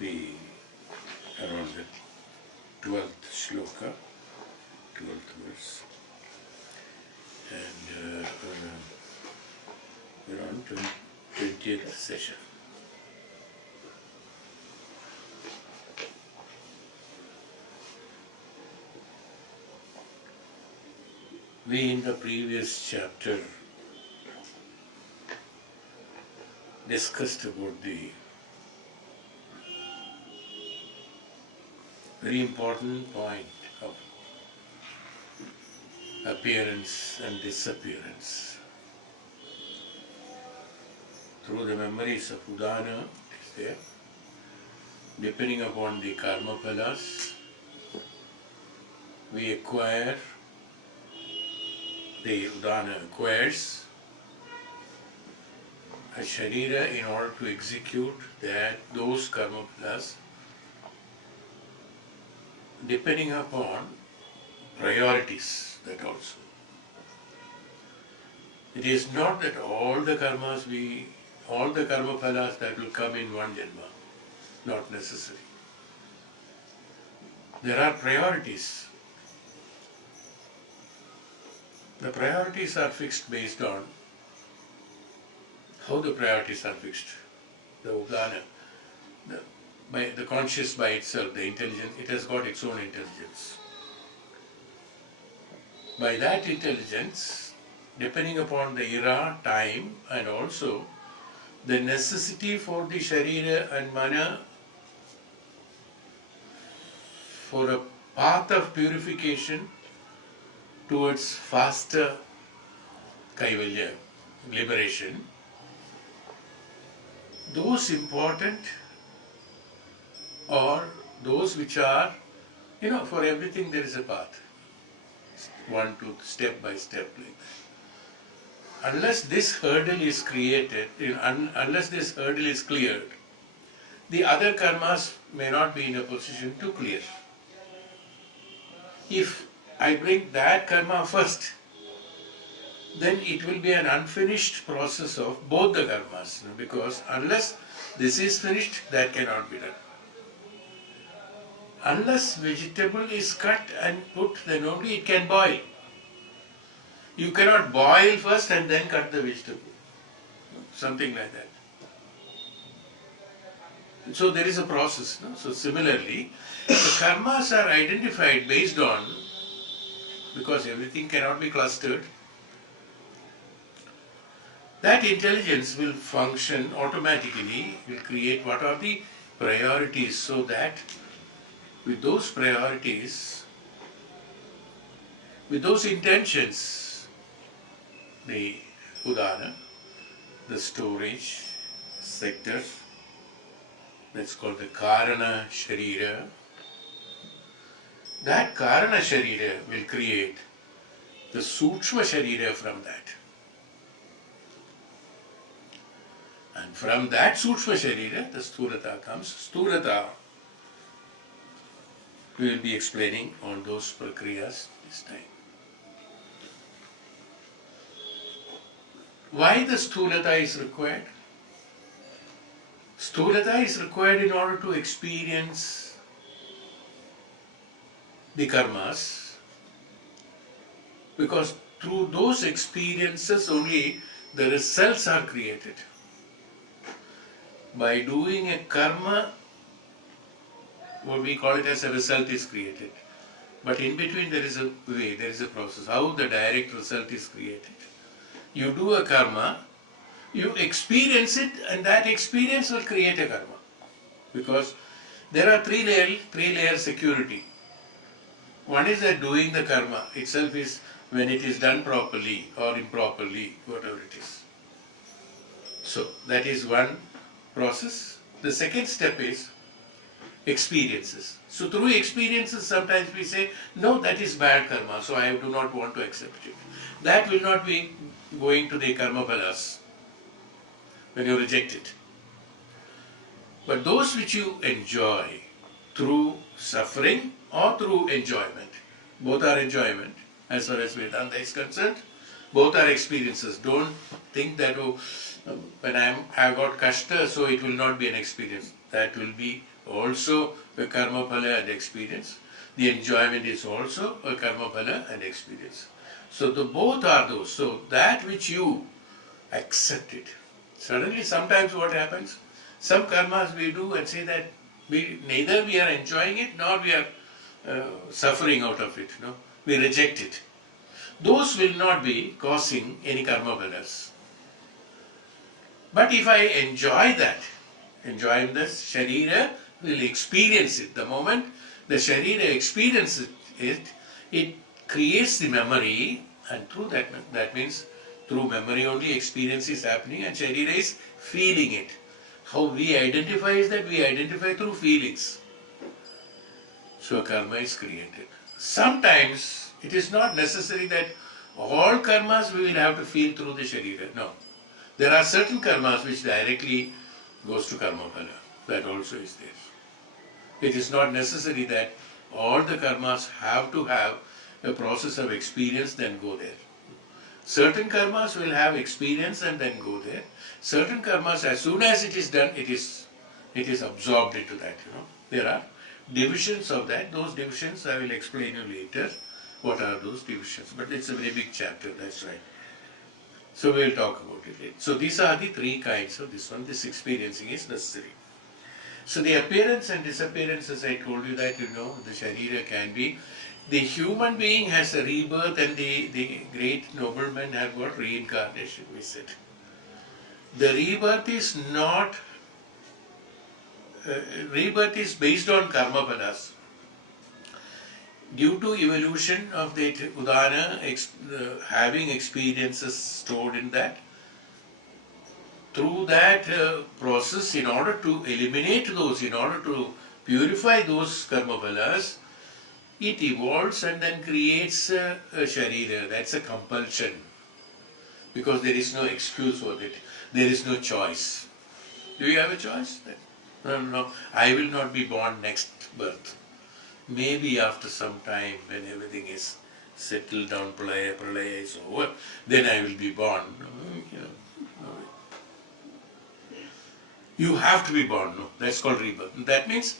the around the 12th shloka, 12th verse, and we're on 20th session. We in the previous chapter discussed about the very important point of appearance and disappearance. Through the memories of Udana, it is there. Depending upon the karma phalas, we acquire, the Udana acquires a sharira in order to execute those karma phalas, depending upon priorities, that also. It is not that all the karma phalas that will come in one janma, not necessary. There are priorities. The priorities are fixed based on how the priorities are fixed. The Udana, the conscious by itself, the intelligence, it has got its own intelligence. By that intelligence, depending upon the era, time, and also the necessity for the sharira and mana for a path of purification towards faster kaivalya, liberation, those important or those which are, for everything there is a path. One, two, step by step like that. Unless this hurdle is created, unless this hurdle is cleared, the other karmas may not be in a position to clear. If I bring that karma first, then it will be an unfinished process of both the karmas, because unless this is finished, that cannot be done. Unless vegetable is cut and put, then only it can boil. You cannot boil first and then cut the vegetable. Something like that. So there is a process. So similarly, the karmas are identified based on, because everything cannot be clustered, that intelligence will function automatically, will create what are the priorities, so that with those priorities, with those intentions, the udana, the storage sector, that's called the karana sharira, that karana sharira will create the sukshma sharira from that. And from that sukshma sharira, the stulata comes. Stulata, we will be explaining on those prakriyas this time. Why the stulata is required? Stulata is required in order to experience the karmas, because through those experiences only the results are created. By doing a karma, what we call it as a result is created. But in between there is a way, there is a process, how the direct result is created. You do a karma, you experience it, and that experience will create a karma. Because there are three layer security. One is that doing the karma itself is when it is done properly or improperly, whatever it is. So that is one process. The second step is experiences. So through experiences sometimes we say, no, that is bad karma, so I do not want to accept it. That will not be going to the karma phalas when you reject it. But those which you enjoy through suffering or through enjoyment, both are enjoyment as far as Vedanta is concerned, both are experiences. Don't think that, when I have got kashta, so it will not be an experience. That will be also a karma phala and experience. The enjoyment is also a karma phala and experience. So the both are those. So that which you accept it. Suddenly sometimes what happens? Some karmas we do and say that neither we are enjoying it nor we are suffering out of it. No? We reject it. Those will not be causing any karma phalas. But if I enjoy that, enjoying the Sharira will experience it. The moment the Sharira experiences it, it creates the memory, and through that means through memory only experience is happening and Sharira is feeling it. How we identify is that we identify through feelings. So karma is created. Sometimes it is not necessary that all karmas we will have to feel through the Sharira. No. There are certain karmas which directly goes to karma phala. That also is there. It is not necessary that all the karmas have to have a process of experience then go there. Certain karmas will have experience and then go there. Certain karmas, as soon as it is done, it is absorbed into that. There are divisions of that. Those divisions I will explain you later. What are those divisions? But it's a very big chapter. That's right. So we will talk about it later. So these are the three kinds of this one. This experiencing is necessary. So the appearance and disappearance, as I told you that, the Sharira can be. The human being has a rebirth and the great noblemen have got reincarnation, we said. The rebirth is not, rebirth is based on karma phalas. Due to evolution of the Udana, having experiences stored in that, through that process, in order to eliminate those, in order to purify those karma phalas, it evolves and then creates a Sharira. That's a compulsion. Because there is no excuse for it. There is no choice. Do you have a choice? No. I will not be born next birth. Maybe after some time when everything is settled down, pralaya is over, then I will be born. You have to be born. No, that's called rebirth. That means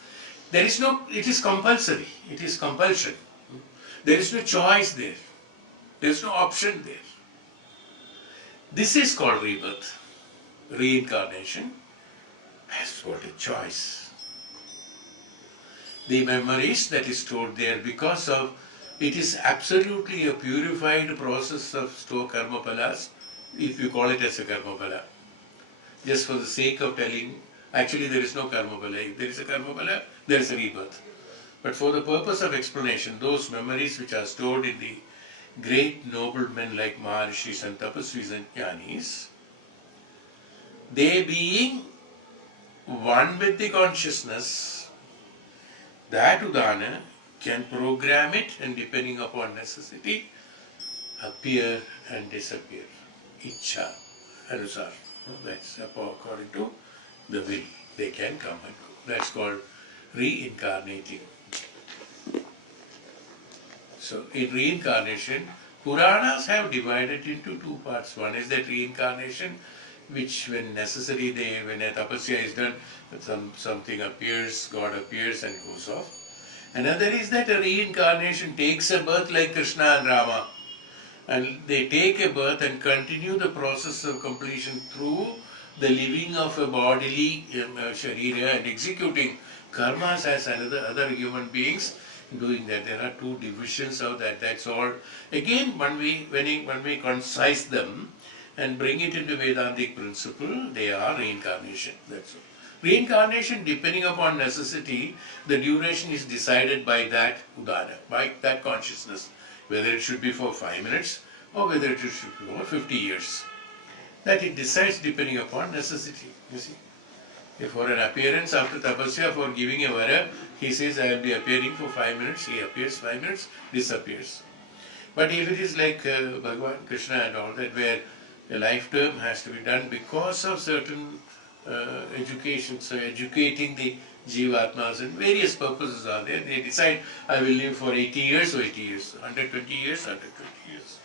there is no, it is compulsory. It is compulsion. There is no choice there. There is no option there. This is called rebirth. Reincarnation has got a choice. The memories that is stored there because of, it is absolutely a purified process of store karma phalas, if you call it as a karma phala. Just for the sake of telling, actually there is no karma phala. If there is a karma phala, there is a rebirth. But for the purpose of explanation, those memories which are stored in the great noble men like Maharishis and Tapasvis and Jnanis, they being one with the consciousness, that Udana can program it and depending upon necessity, appear and disappear. Ichha, Anusar. That's according to the will. They can come and go. That's called reincarnating. So in reincarnation, Puranas have divided into two parts. One is that reincarnation, which when necessary, when a tapasya is done, something appears, God appears and goes off. Another is that a reincarnation takes a birth like Krishna and Rama. And they take a birth and continue the process of completion through the living of a bodily sharira and executing karmas as other human beings doing that. There are two divisions of that. That's all. Again, when we concise them and bring it into Vedantic principle, they are reincarnation. That's all. Reincarnation, depending upon necessity, the duration is decided by that udana, by that consciousness. Whether it should be for 5 minutes or whether it should be for 50 years. That it decides depending upon necessity. You see, if for an appearance after tapasya for giving a vara, he says I will be appearing for 5 minutes, he appears 5 minutes, disappears. But if it is like Bhagavan, Krishna and all that, where a lifetime has to be done because of certain education, so educating the Jivatmas and various purposes are there. They decide, I will live for 80 years or 80 years, 120 years, 120 years.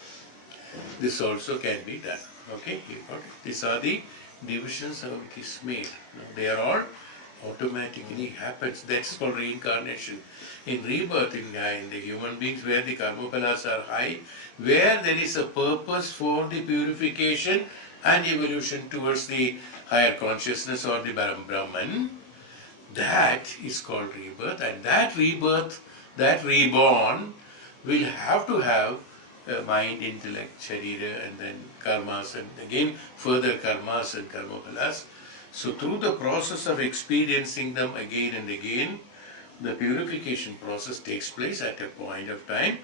This also can be done. Okay, you got it. These are the divisions how it is made. They are all automatically happens. That's called reincarnation. In rebirth, in the human beings where the karma phalas are high, where there is a purpose for the purification and evolution towards the higher consciousness or the Brahman, that is called rebirth, and that rebirth, that reborn, will have to have mind, intellect, sharira, and then karmas, and again further karmas and karma phalas. So through the process of experiencing them again and again, the purification process takes place at a point of time.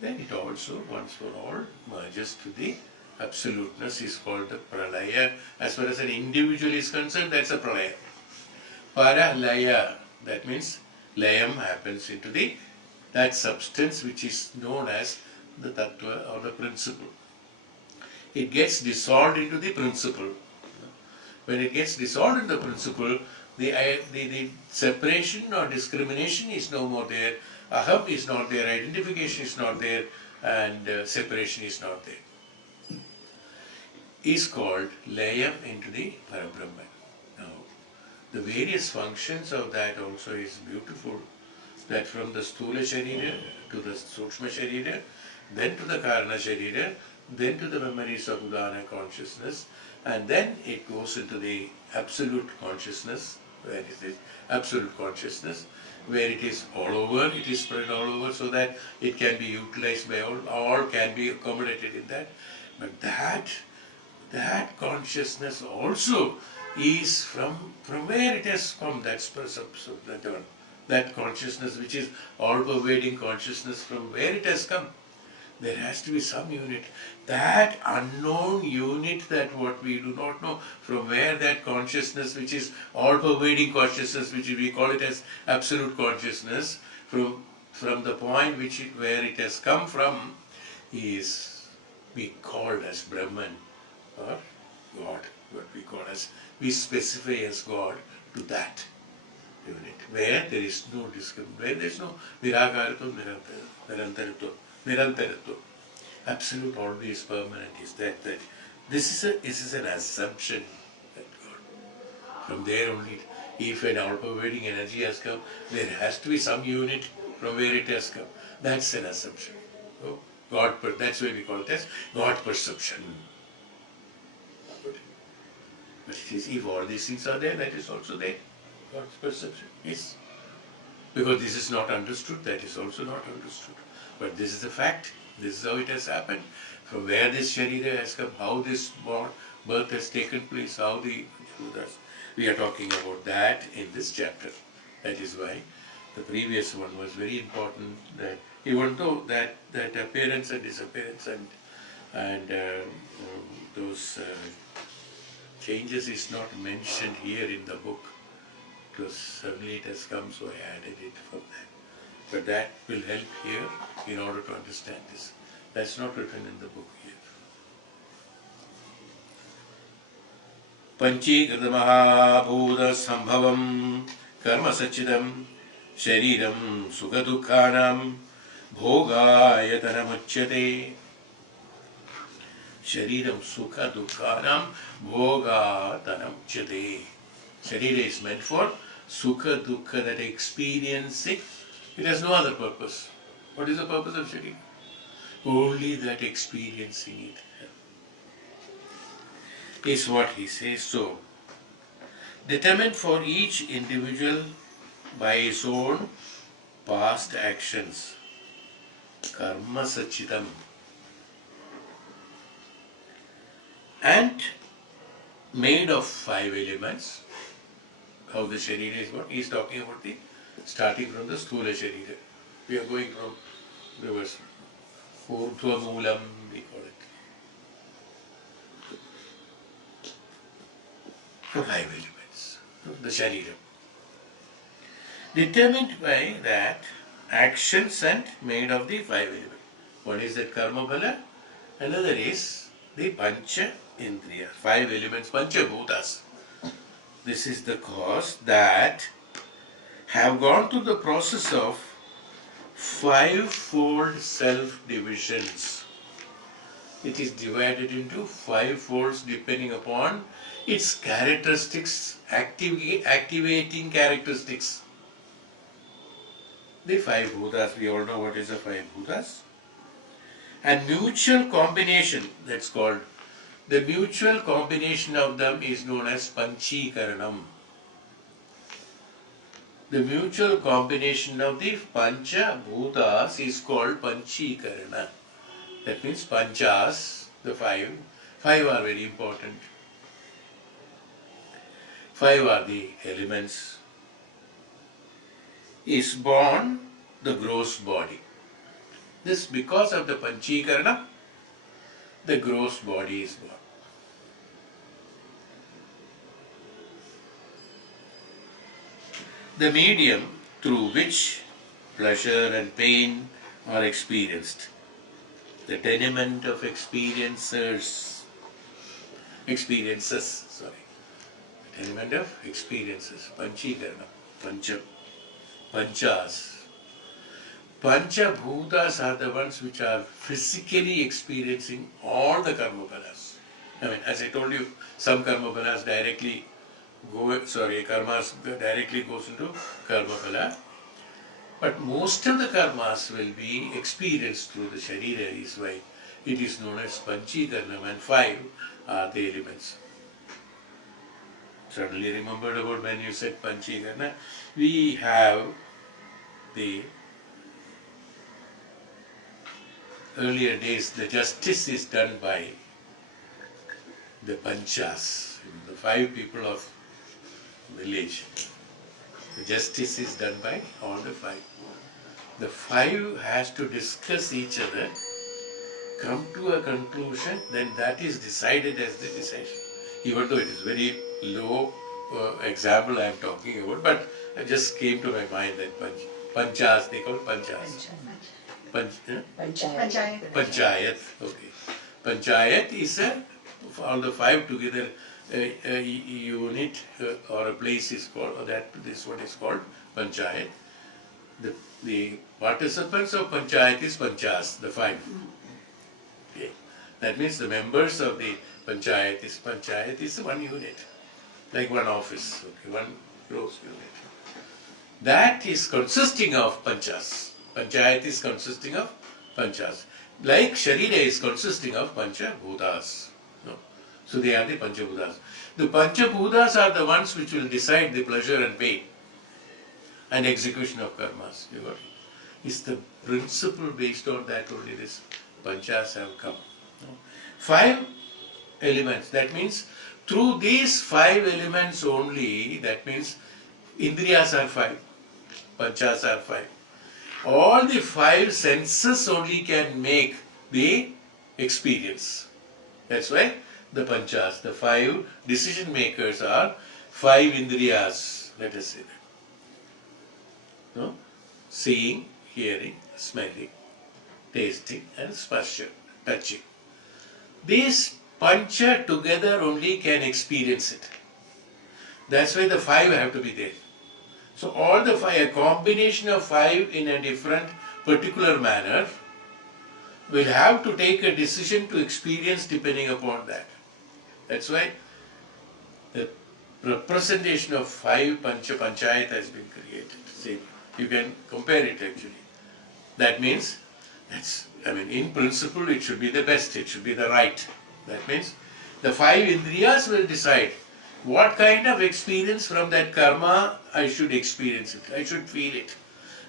Then it also, once for all, merges to the absoluteness, is called the pralaya. As far as an individual is concerned, that's a pralaya. Paralaya, that means layam happens into that substance which is known as the tattva or the principle. It gets dissolved into the principle. When it gets dissolved in the principle, the separation or discrimination is no more there, aham is not there, identification is not there, and separation is not there. Is called layam into the Parabrahman. Now, the various functions of that also is beautiful, that from the Sthula Sharira to the Sukshma Sharira, then to the Karana Sharira, then to the memories of Udana consciousness, and then it goes into the absolute consciousness, where it is absolute consciousness, where it is all over, it is spread all over, so that it can be utilized by all can be accommodated in that. But that consciousness also is from where it has come, that's perception, that consciousness which is all-pervading consciousness, from where it has come. There has to be some unit. That unknown unit, that what we do not know, from where that consciousness which is all-pervading consciousness, which we call it as absolute consciousness, from the point where it has come from, is we called as Brahman or God, what we call as, we specify as God to that unit, where there is no discrimination, where there is no nirakaratvam, nirantaratvam. Absolute, always permanent is that. This is an assumption that God. From there only, if an all-pervading energy has come, there has to be some unit from where it has come. That's an assumption. So, that's why we call it as God perception. But it is, if all these things are there, that is also there. God's perception. Yes. Because this is not understood, that is also not understood. But this is a fact. This is how it has happened. From where this Sharira has come, how this birth has taken place, how we are talking about that in this chapter. That is why the previous one was very important, that even though that appearance and disappearance and those changes is not mentioned here in the book, because suddenly it has come, so I added it from that. But that will help here in order to understand this. That's not written in the book here. Panchīkrita Mahabhuta Sambhavam Karma Sachidam Shariram Sukha Dukkhanam Bhogayatanam Uchyate. Shariram Sukha Dukkhanam Bhogayatanam Uchyate. Sharira is meant for Sukha Dukkha, that experiencing. It has no other purpose. What is the purpose of Sharira? Only that experiencing it is what he says. So, determined for each individual by his own past actions, karma sachidam, and made of 5 elements. How the Sharira is what? He is talking about starting from the Sthula Sharira. We are going from reverse. Urdhva Moolam, we call it. For 5 elements of the Sharira. Determined by that actions and made of the 5 elements. One is that karma phala, another is the Pancha Indriya. 5 elements, Pancha Bhutas. This is the cause that have gone through the process of 5-fold self-divisions. It is divided into 5 folds depending upon its characteristics, activating characteristics. The 5 Bhutas, we all know what is the 5 Bhutas. And mutual combination, that's called, the mutual combination of them is known as Panchikaranam. The mutual combination of the Pancha Bhutas is called Panchikarana. That means Panchas, the 5. 5 are very important. 5 are the elements. Is born the gross body. This because of the Panchikarana, the gross body is born. The medium through which pleasure and pain are experienced. The tenement of experiences. The tenement of experiences. Panchikarana. Panchas. Pancha Bhutas are the ones which are physically experiencing all the karma phalas. I mean, as I told you, some karma phalas directly karmas directly goes into karma phala. But most of the karmas will be experienced through the sharira, is why it is known as Panchikaranam, and 5 are the elements. Suddenly remembered about when you said Panchikarana, we have the earlier days, the justice is done by the Panchas, the 5 people of village. The justice is done by all the 5. The 5 has to discuss each other, come to a conclusion, then that is decided as the decision. Even though it is very low example I am talking about, but it just came to my mind that Panchas, they call Panchas. Panchayat. Okay. Panchayat is all the 5 together. A unit or a place is called, or that this one is called Panchayat. The participants of Panchayat is Panchas, the 5. Okay. That means the members of the Panchayat is one unit, like one office, okay, one close unit. That is consisting of Panchas. Panchayat is consisting of Panchas. Like Sharira is consisting of Pancha Bhutas. No. So they are the Panchabhutas. The Panchabhutas are the ones which will decide the pleasure and pain and execution of karmas. You got it? It's the principle based on that only this Panchas have come. 5 elements. That means through these 5 elements only, that means Indriyas are 5, Panchas are 5. All the 5 senses only can make the experience. That's why the Panchas, the 5 decision makers are 5 Indriyas, let us say that. No? Seeing, hearing, smelling, tasting and sparsha, touching. These Pancha together only can experience it. That's why the 5 have to be there. So all the 5, a combination of 5 in a different particular manner will have to take a decision to experience depending upon that. That's why the representation of 5 Panchayat has been created. See, you can compare it actually. That means, in principle it should be the best, it should be the right. That means the 5 Indriyas will decide what kind of experience from that karma I should experience it, I should feel it.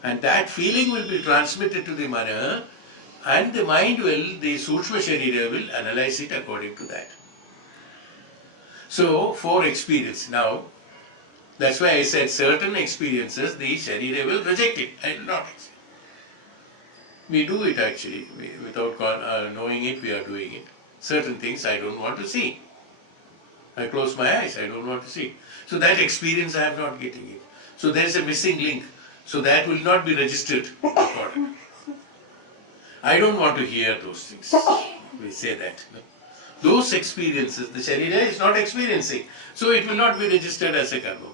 And that feeling will be transmitted to the mana, and the mind will, the Sukshma Sharira will analyze it according to that. So, 4 experience. Now, that's why I said certain experiences the Sharira will reject it and not accept. We do it actually, without knowing it, we are doing it. Certain things I don't want to see. I close my eyes, I don't want to see. So that experience I am not getting it. So there is a missing link. So that will not be registered. I don't want to hear those things. We say that. Those experiences, the Sharira is not experiencing. So it will not be registered as a karma.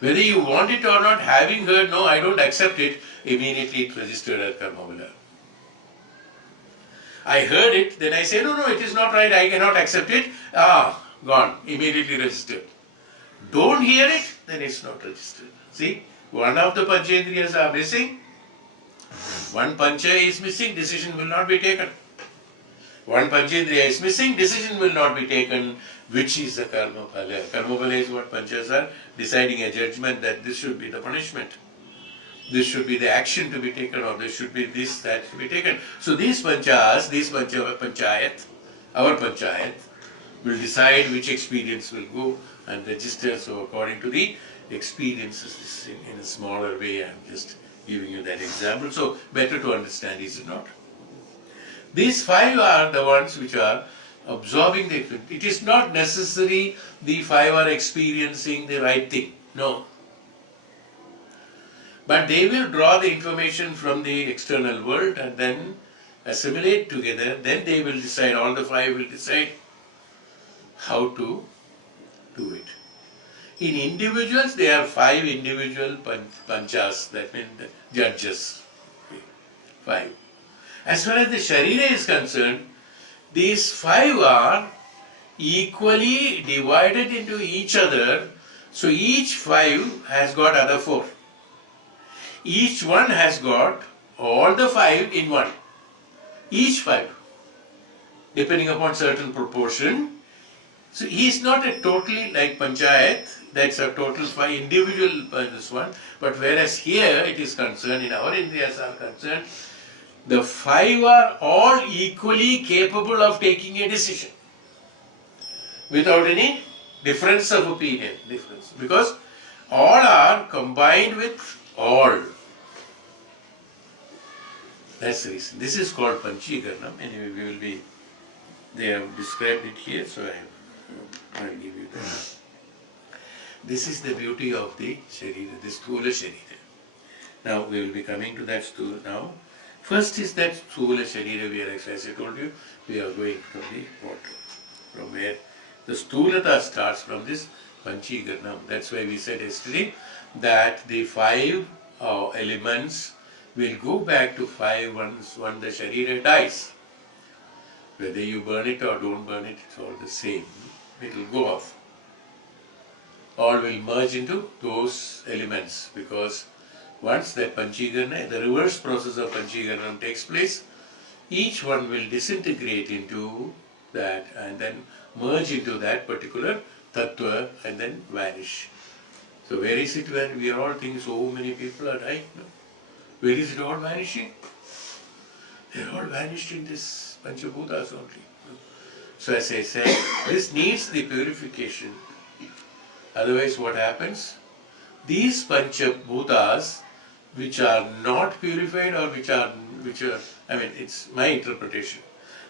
Whether you want it or not, having heard, no, I don't accept it, immediately it registered as karma. I heard it, then I say, no, no, it is not right, I cannot accept it. Gone, immediately registered. Don't hear it, then it's not registered. See, one of the Panchendriyas are missing, one Pancha is missing, decision will not be taken. One Panchendriya is missing, decision will not be taken. Which is the karma phala? Karma phala is what Panchas are deciding a judgment that this should be the punishment. This should be the action to be taken, or this should be this, that to be taken. So these Panchas, Panchayat, our Panchayat, will decide which experience will go and register. So according to the experiences in a smaller way, I am just giving you that example. So better to understand, is it not? These five are the ones which are absorbing the experience. It is not necessary the five are experiencing the right thing. No. But they will draw the information from the external world and then assimilate together. Then they will decide, all the five will decide how to do it. In individuals, there are five individual panchas, that means the judges. Five. As far as the Sharira is concerned, these five are equally divided into each other. So each five has got other four. Each one has got all the five in one. Each five, depending upon certain proportion. So he is not a totally like Panchayat, that's a total five individual this one. But whereas here it is concerned, in our Indriyas are concerned, the five are all equally capable of taking a decision without any difference of opinion. Because all are combined with all. That's the reason. This is called Panchikaranam. Anyway, we will be, they have described it here, so I will give you that. This is the beauty of the Sharira, the Sthula Sharira. Now we will be coming to that Sthula now. First is that Sthula Sharira, we are, as I told you, we are going from the water, from where the Sthulata starts from this Panchikaranam. That's why we said yesterday that the five elements will go back to five once the Sharira dies. Whether you burn it or don't burn it, it's all the same. It will go off. All will merge into those elements, because once that Panchikaranam, the reverse process of Panchikaranam takes place, each one will disintegrate into that and then merge into that particular tattva and then vanish. So where is it when we are all thinking so many people are dying? No? Where is it all vanishing? They are all vanished in this Panchabhutas only. So as I said, this needs the purification. Otherwise what happens? These Panchabhutas which are not purified or which are, I mean, it's my interpretation.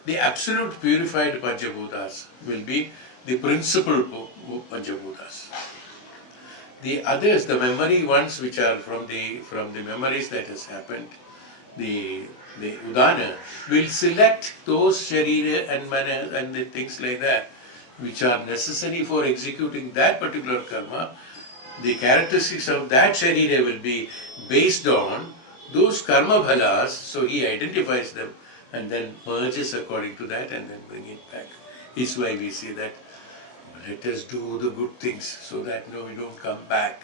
The absolute purified Panchabhutas will be the principal Panchabhutas. The others, the memory ones which are from the memories that has happened, the Udana will select those Sharira and Mana and the things like that which are necessary for executing that particular karma. The characteristics of that Sharira will be based on those karma bhalas, so he identifies them and then merges according to that and then bring it back. This is why we say that let us do the good things so that we don't come back.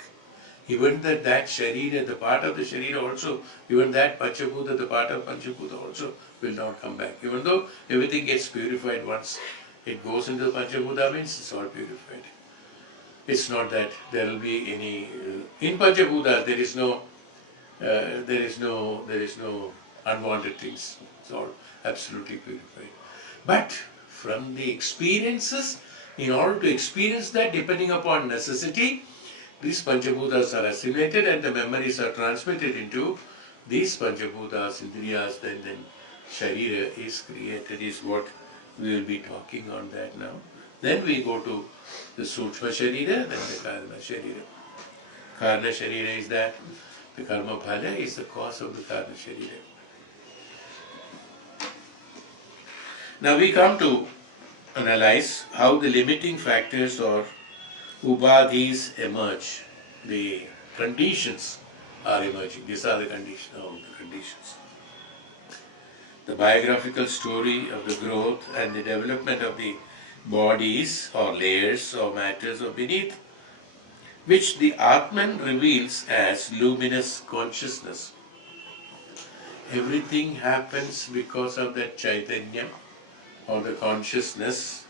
Even that Sharira, the part of the Sharira also, even that Panchabhuta, the part of Panchabhuta also will not come back. Even though everything gets purified once it goes into the Panchabhuta, means it's all purified. It's not that there will be any, in Panchabhuta there is no unwanted things. It's all absolutely purified. But from the experiences, in order to experience that, depending upon necessity, these Panchabhutas are assimilated and the memories are transmitted into these Panchabhutas, Indriyas, then Sharira is created, is what we will be talking on that now. Then we go to the Sukshma Sharira, then the Karma Sharira. Karma Sharira is that, the Karma Phala is the cause of the Karma Sharira. Now we come to analyze how the limiting factors or Ubadhis emerge. The conditions are emerging. These are the conditions. the biographical story of the growth and the development of the bodies or layers or matters or beneath, which the Atman reveals as luminous consciousness. Everything happens because of that Chaitanya or the consciousness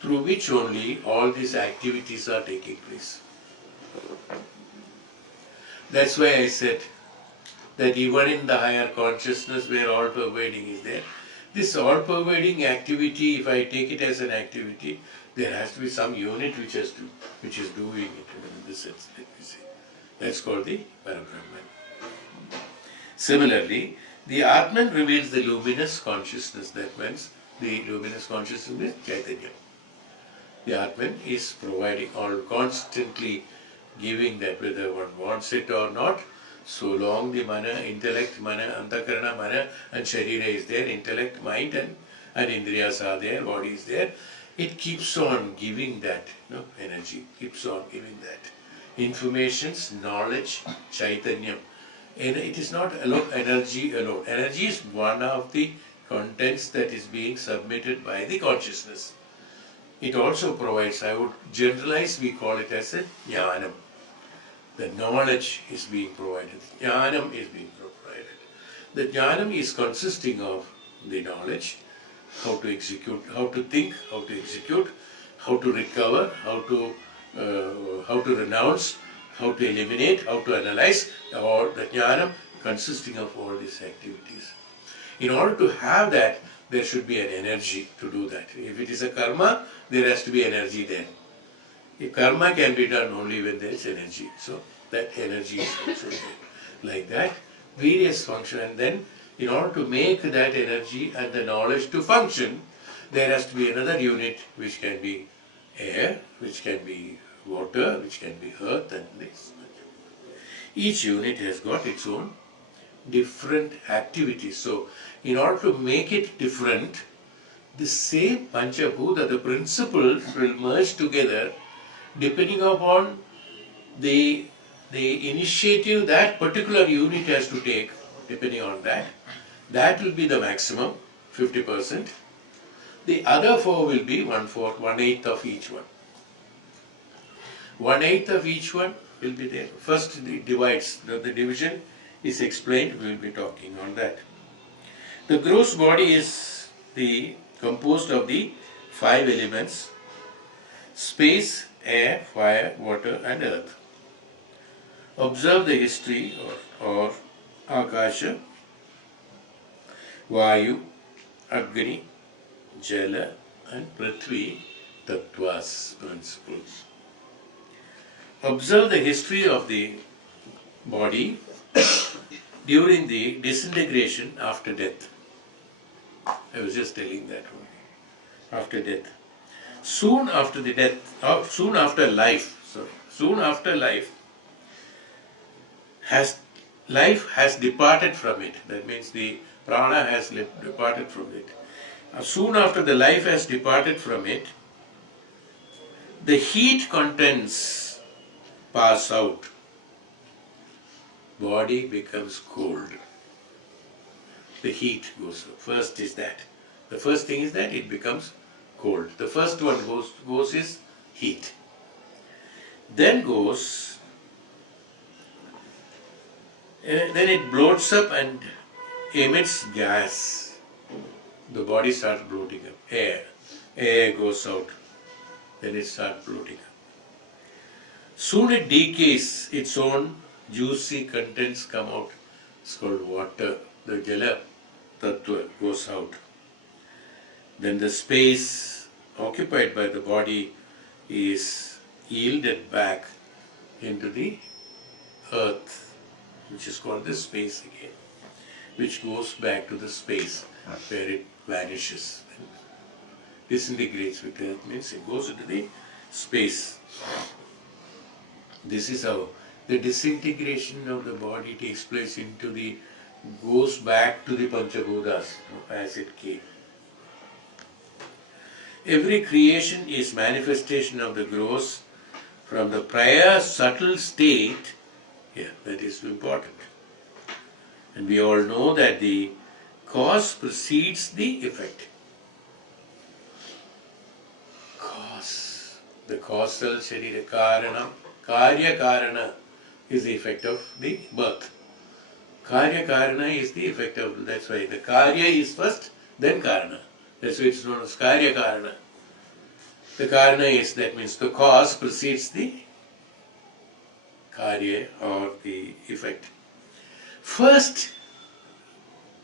through which only all these activities are taking place. That's why I said that even in the higher consciousness where all-pervading is there, this all-pervading activity, if I take it as an activity, there has to be some unit which is doing it in this sense, let me say. That's called the Parabrahman. Similarly, the Atman reveals the luminous consciousness. That means the luminous consciousness is Chaitanya. The Atman is providing or constantly giving that whether one wants it or not, so long the mana, intellect, mana, antakarana, mana and sharira is there, intellect, mind and indriyas are there, body is there, it keeps on giving that energy, keeps on giving that. Informations, knowledge, chaitanyam. And it is not alone energy alone. Energy is one of the contents that is being submitted by the consciousness. It also provides, I would generalize, we call it as a jnanam. The knowledge is being provided. Jnanam is being provided. The jnanam is consisting of the knowledge, how to execute, how to think, how to execute, how to recover, how to renounce, how to eliminate, how to analyze, or the jnanam consisting of all these activities. In order to have that, there should be an energy to do that. If it is a karma, there has to be energy there. If karma can be done only when there is energy. So that energy is also there. Like that, various function, and then in order to make that energy and the knowledge to function, there has to be another unit which can be air, which can be water, which can be earth, and this. Each unit has got its own different activities. So in order to make it different, the same Panchabhuta, the principles will merge together depending upon the initiative that particular unit has to take, depending on that. That will be the maximum, 50%. The other four will be 1/4, 1/8 of each one. 1/8 of each one will be there. First the divides, the division is explained, we will be talking on that. The gross body is composed of the 5 elements: space, air, fire, water and earth. Observe the history or Akasha, Vayu, Agni, Jala and Prithvi Tattvas, principles. Observe the history of the body during the disintegration after death. I was just telling that one. After death. Soon after life has departed from it. That means the prana has departed from it. Soon after the life has departed from it, the heat contents pass out. Body becomes cold. The heat goes up. First is that. The first thing is that it becomes cold. The first one goes is heat. Then then it bloats up and emits gas. The body starts bloating up. Air goes out. Then it starts bloating up. Soon it decays, its own juicy contents come out. It's called water. The jala tattva goes out. Then the space occupied by the body is yielded back into the earth, which is called the space again, which goes back to the space where it vanishes. Disintegrates with earth means it goes into the space. This is how the disintegration of the body takes place goes back to the Panchabhutas as it came. Every creation is manifestation of the gross from the prior subtle state. Yeah, that is important. And we all know that the cause precedes the effect. Cause, the causal sharira, karana, karya karana is the effect of the birth. Karya karana is the effect of, that's why the karya is first, then karana. That's why it's known as karya karana. The karana is, that means the cause precedes the karya or the effect. First,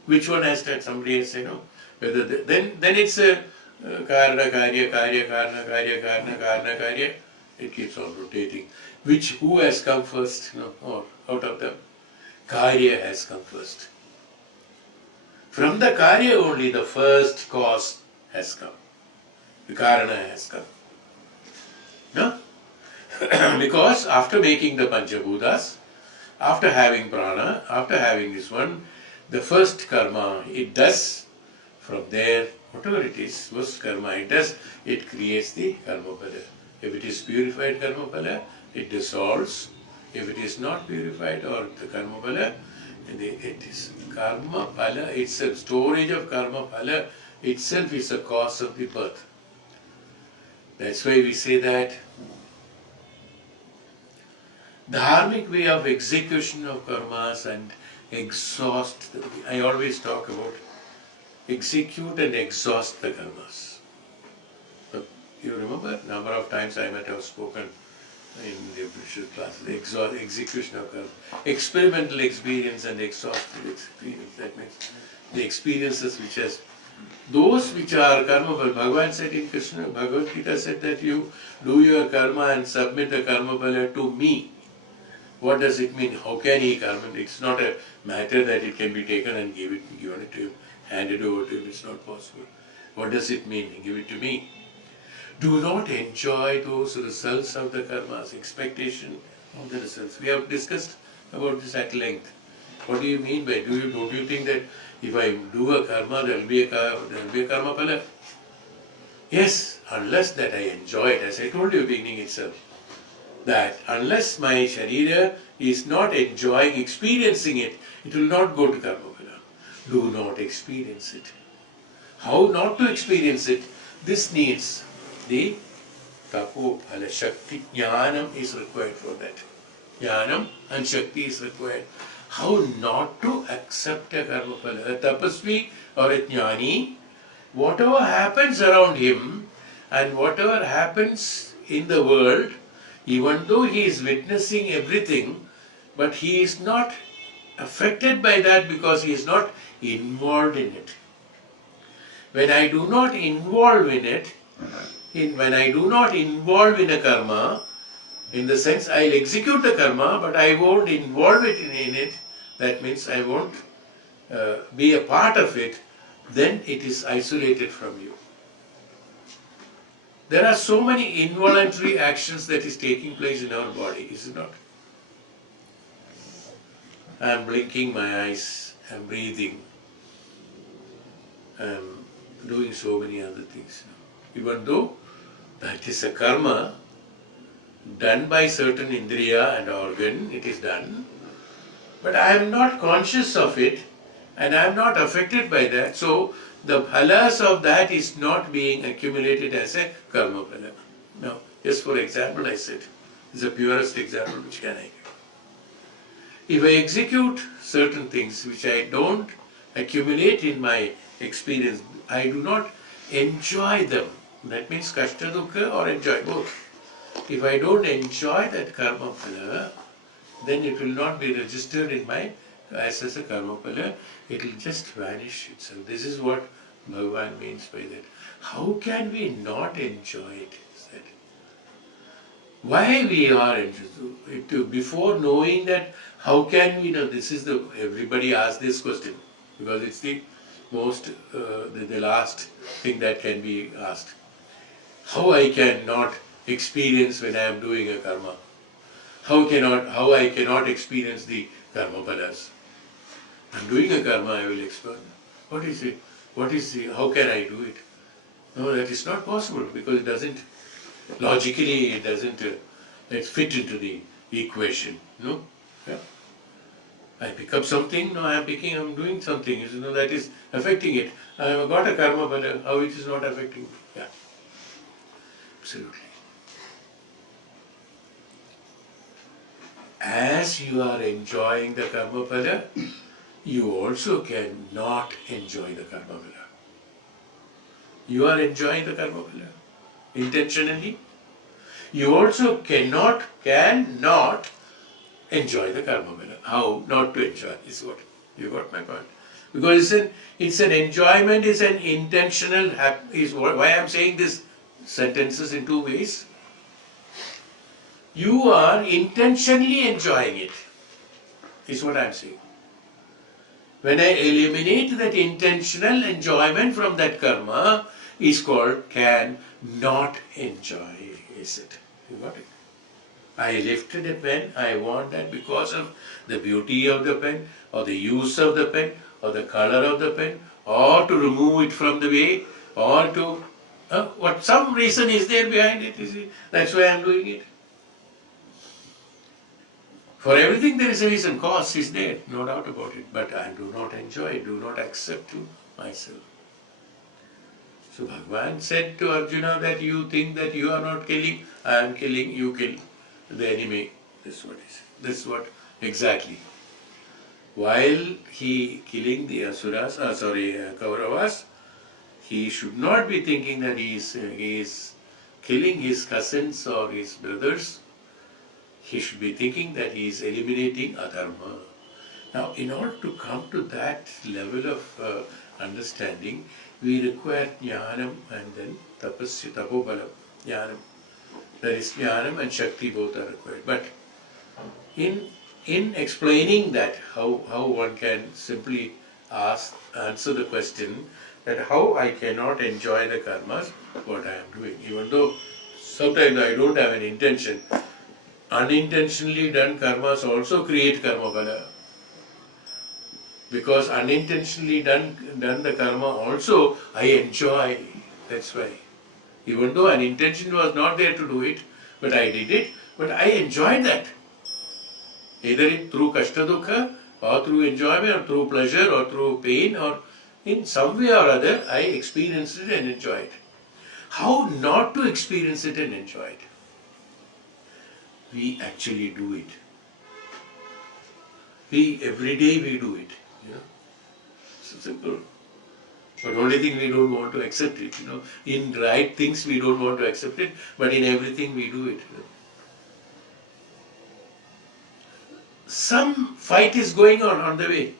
which one has that? Somebody has said, no. Whether then it's a karana, karya, karya, karana, karya, karana, karana, karya. It keeps on rotating. Who has come first? No, or out of them, karya has come first. From the karya only the first cause has come. The karana has come. No? Because after making the Panchabhutas, after having prana, after having this one, the first karma it does, from there, whatever it is, first karma it does, it creates the karma phala. If it is purified karma phala, it dissolves. If it is not purified or the karma phala, it is karma phala itself, storage of karma phala itself is the cause of the birth. That's why we say that dharmic way of execution of karmas and exhaust, I always talk about execute and exhaust the karmas. You remember, number of times I might have spoken in the British classes, execution of karma. Experimental experience and exhaustive experience, that means the experiences which has, those which are karma, but Bhagavan said in Krishna, Bhagavad Gita said that you do your karma and submit the karma phala to me. What does it mean? How can he karma? It's not a matter that it can be taken and given it to him, handed over to him. It's not possible. What does it mean? Give it to me. Do not enjoy those results of the karmas, expectation of the results. We have discussed about this at length. What do you mean by, don't you think that if I do a karma, there will be a karma phala? Yes, unless that I enjoy it, as I told you beginning itself. That unless my sharira is not enjoying, experiencing it, it will not go to karma phala. Do not experience it. How not to experience it? This needs the tapo phala shakti. Jnanam is required for that. Jnanam and shakti is required. How not to accept a karma phala. A tapasvi or a jnani, whatever happens around him and whatever happens in the world, even though he is witnessing everything, but he is not affected by that because he is not involved in it. When I do not involve in it, when I do not involve in a karma, in the sense I'll execute the karma, but I won't involve it in it, that means I won't be a part of it, then it is isolated from you. There are so many involuntary actions that is taking place in our body, is it not? I am blinking my eyes, I am breathing, I am doing so many other things. Even though that is a karma done by certain indriya and organ, it is done, but I am not conscious of it and I am not affected by that, so the phalas of that is not being accumulated as a karma phala. Now, just for example I said, this is the purest example which can I give. If I execute certain things which I don't accumulate in my experience, I do not enjoy them. That means kashta dukkha or enjoy, both. If I don't enjoy that karma phala, then it will not be registered in my as a karma phala, it will just vanish itself. This is what Bhagavan means by that. How can we not enjoy it? That why we are interested? Before knowing that, how can we know? This is the, everybody asks this question because it's the most, the last thing that can be asked. How I cannot experience when I am doing a karma? How I cannot experience the karma phalas? I am doing a karma, I will explain. What is it? How can I do it? No, that is not possible because it doesn't, logically it doesn't fit into the equation. No? Yeah? I pick up something, no, I'm doing something, that is affecting it. I have got a karma phala, how it is not affecting me? Yeah, absolutely. As you are enjoying the karma phala, you also cannot enjoy the karma phala. You are enjoying the karma phala intentionally. You also cannot enjoy the karma phala. How not to enjoy is what you got my point. Because it's an enjoyment, is an intentional, is why I'm saying this sentences in two ways. You are intentionally enjoying it, is what I'm saying. When I eliminate that intentional enjoyment from that karma, is called can not enjoy, is it? You got it? I lifted a pen, I want that because of the beauty of the pen, or the use of the pen, or the color of the pen, or to remove it from the way, or to, what some reason is there behind it, you see? That's why I'm doing it. For everything there is a reason, cause is there, no doubt about it, but I do not enjoy, do not accept to myself. So Bhagavan said to Arjuna that you think that you are not killing, I am killing, you kill the enemy. This is what is. This is what exactly. While he killing the Asuras, Kauravas, he should not be thinking that he is killing his cousins or his brothers. He should be thinking that he is eliminating adharma. Now, in order to come to that level of understanding, we require jnanam and then tapasya, tapobalam, jnanam. That is, jnanam and shakti both are required. But in explaining that, how one can simply answer the question that how I cannot enjoy the karmas, what I am doing, even though sometimes I don't have an intention. Unintentionally done karmas also create karma phala. Because unintentionally done the karma also I enjoy. That's why. Even though an intention was not there to do it, but I did it, but I enjoyed that. Either through kashta dukha, or through enjoyment, or through pleasure, or through pain, or in some way or other, I experienced it and enjoyed it. How not to experience it and enjoy it? We actually do it. Every day we do it. So simple. But only thing we don't want to accept it. In right things we don't want to accept it, but in everything we do it. Some fight is going on the way.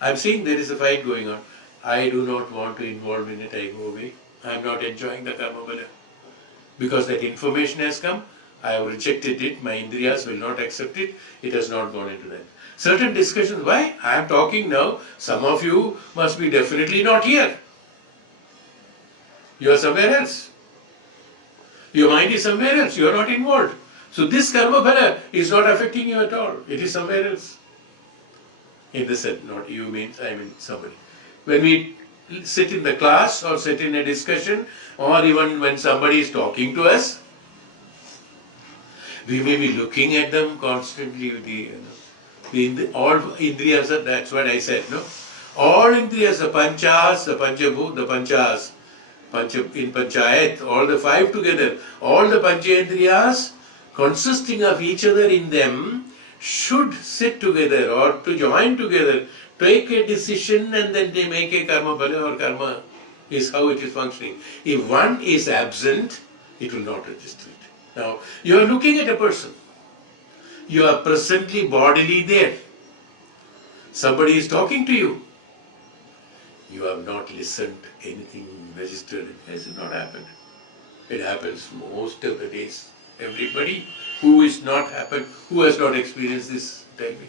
I'm seeing there is a fight going on. I do not want to involve in it, I go away. I'm not enjoying the karma phala. Because that information has come, I have rejected it, my indriyas will not accept it, it has not gone into that. Certain discussions, why? I am talking now, some of you must be definitely not here. You are somewhere else. Your mind is somewhere else, you are not involved. So this karma phala is not affecting you at all, it is somewhere else. In the sense, not you means, I mean somebody. When we sit in the class or sit in a discussion, or even when somebody is talking to us, we may be looking at them constantly. All indriyas, that's what I said, no? All indriyas, the panchas, the panchabhut, the panchas, in panchayat, all the five together, all the panchendriyas consisting of each other in them should sit together or to join together, take a decision and then they make a karma phala or karma is how it is functioning. If one is absent, it will not register it. Now, you are looking at a person. You are presently bodily there. Somebody is talking to you. You have not listened, anything registered. It has not happened. It happens most of the days. Everybody who has not experienced this, tell me.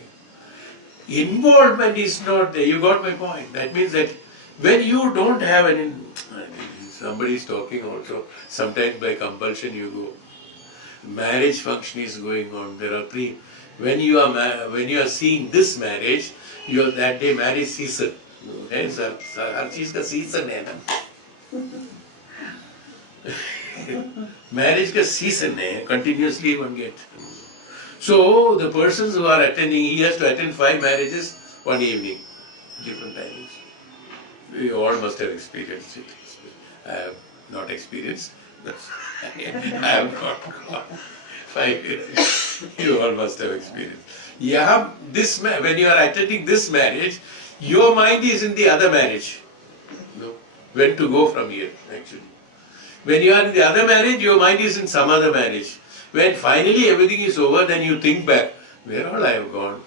Involvement is not there. You got my point. That means that when you don't have somebody is talking also, sometimes by compulsion you go. Marriage function is going on. There are three. When you are seeing this marriage, that day marriage season. हर चीज का season है ना. Marriage का season है, continuously one get. So the persons who are attending, he has to attend 5 marriages one evening, different timings. We all must have experienced it. I have not experienced. I have not gone 5 years. You all must have experienced. Yeah, when you are attending this marriage, your mind is in the other marriage. No, when to go from here, actually. When you are in the other marriage, your mind is in some other marriage. When finally everything is over, then you think back, where all I have gone?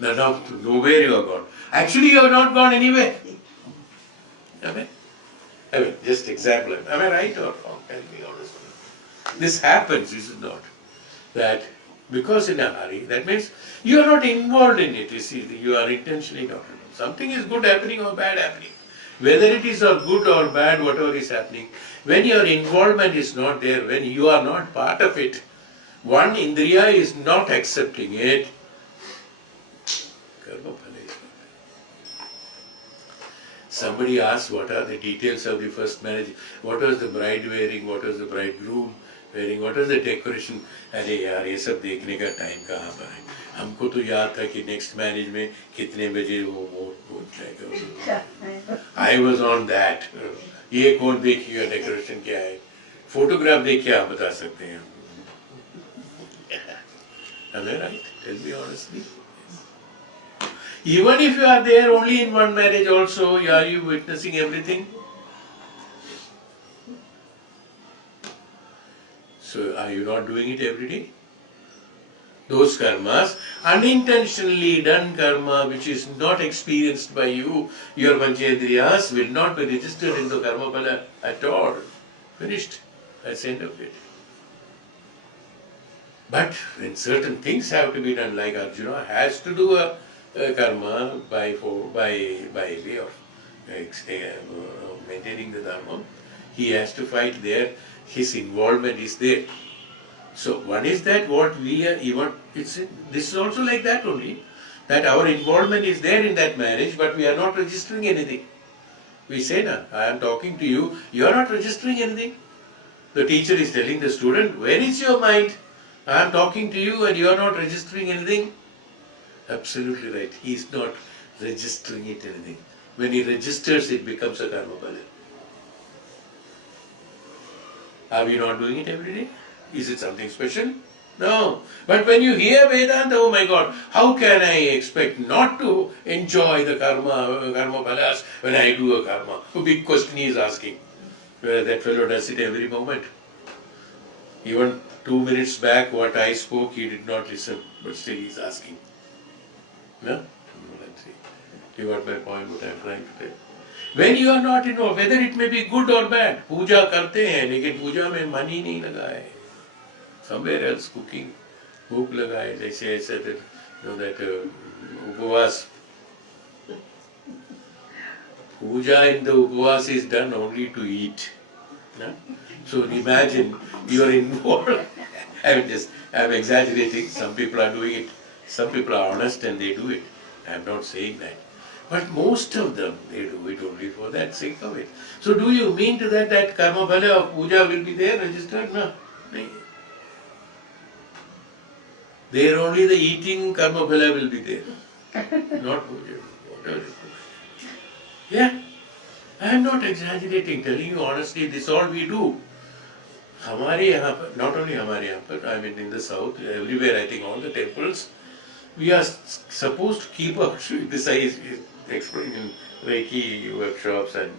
Nowhere you have gone. Actually, you have not gone anywhere. I mean, just example. Am I right or wrong? Tell me honestly. This happens, is it not? That because in a hurry, that means you are not involved in it. You see, you are intentionally not involved. Something is good happening or bad happening. Whether it is or good or bad, whatever is happening, when your involvement is not there, when you are not part of it, one indriya is not accepting it, karma phala is not. Somebody asks what are the details of the first marriage, what was the bride wearing, what was the bridegroom wearing, what was the decoration. अरे यार ये सब देखने का time कहाँ पर है. हमको तो याद था कि नेक्स्ट मैरिज में कितने बजे वो I was on that. ये कौन देखिएगा डेकोरेशन क्या है, फोटोग्राफ देख के आप बता सकते हैं. Am I right? Tell me honestly. Even if you are there only in one marriage also, are you witnessing everything? So are you not doing it every day? Those karmas, unintentionally done karma which is not experienced by you, your panchendriyas will not be registered in the karma phala at all. Finished. That's the end of it. But when certain things have to be done, like Arjuna has to do a karma by way of maintaining the dharma, he has to fight there, his involvement is there. So one is that what we are even, this is also like that only, that our involvement is there in that marriage, but we are not registering anything. We say, na, I am talking to you, you are not registering anything. The teacher is telling the student, where is your mind? I am talking to you and you are not registering anything. Absolutely right. He is not registering it anything. When he registers, it becomes a karma phala. Are we not doing it every day? Is it something special? No. But when you hear Vedanta, oh my God, how can I expect not to enjoy the karma phalas when I do a karma? A big question he is asking. Whether that fellow does it every moment. Even 2 minutes back, what I spoke, he did not listen, but still he is asking. No? Let's see. You got my point, what I am trying to tell. When you are not involved, whether it may be good or bad, पूजा करते हैं, लेकिन पूजा में मन ही नहीं लगा है. Somewhere else cooking, भूख लगा है. They say that उपवास. Puja in the upvas is done only to eat. No? So imagine you are involved. I am exaggerating. Some people are doing it. Some people are honest and they do it. I am not saying that. But most of them, they do it only for that sake of it. So do you mean to that karma phala of puja will be there registered? No. There only the eating karma phala will be there. Not puja. Whatever. Yeah. I am not exaggerating, telling you honestly, this all we do. हमारे यहाँ पर, not only हमारे यहाँ पर, I mean in the south, everywhere I think all the temples, we are supposed to keep up. This I explain in Reiki workshops and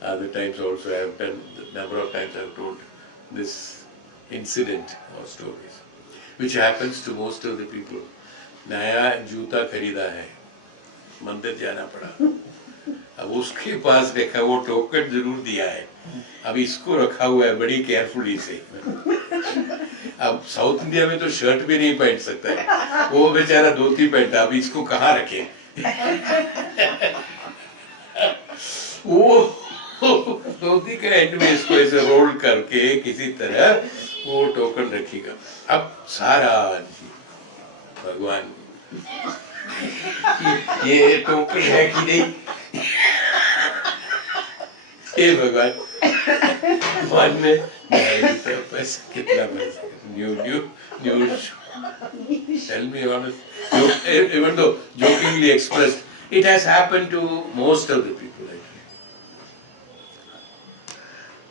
other times also I have done, the number of times I have told this incident or stories, which happens to most of the people. नया जूता खरीदा है, मंदिर जाना पड़ा. अब उसके पास देखा वो टोकन जरूर दिया है, अब इसको रखा हुआ है बड़ी केयरफुली से. अब साउथ इंडिया में तो शर्ट भी नहीं पहन सकता है, वो बेचारा धोती पहनता, अब इसको कहाँ रखे. वो धोती का एंड में इसको ऐसे रोल करके किसी तरह वो टोकन रखेगा. अब सारा भगवान ये टोकन है कि नहीं, ये भगवान मन में पैसा कितना पैसा you tell me honest. Even though jokingly expressed, it has happened to most of the people.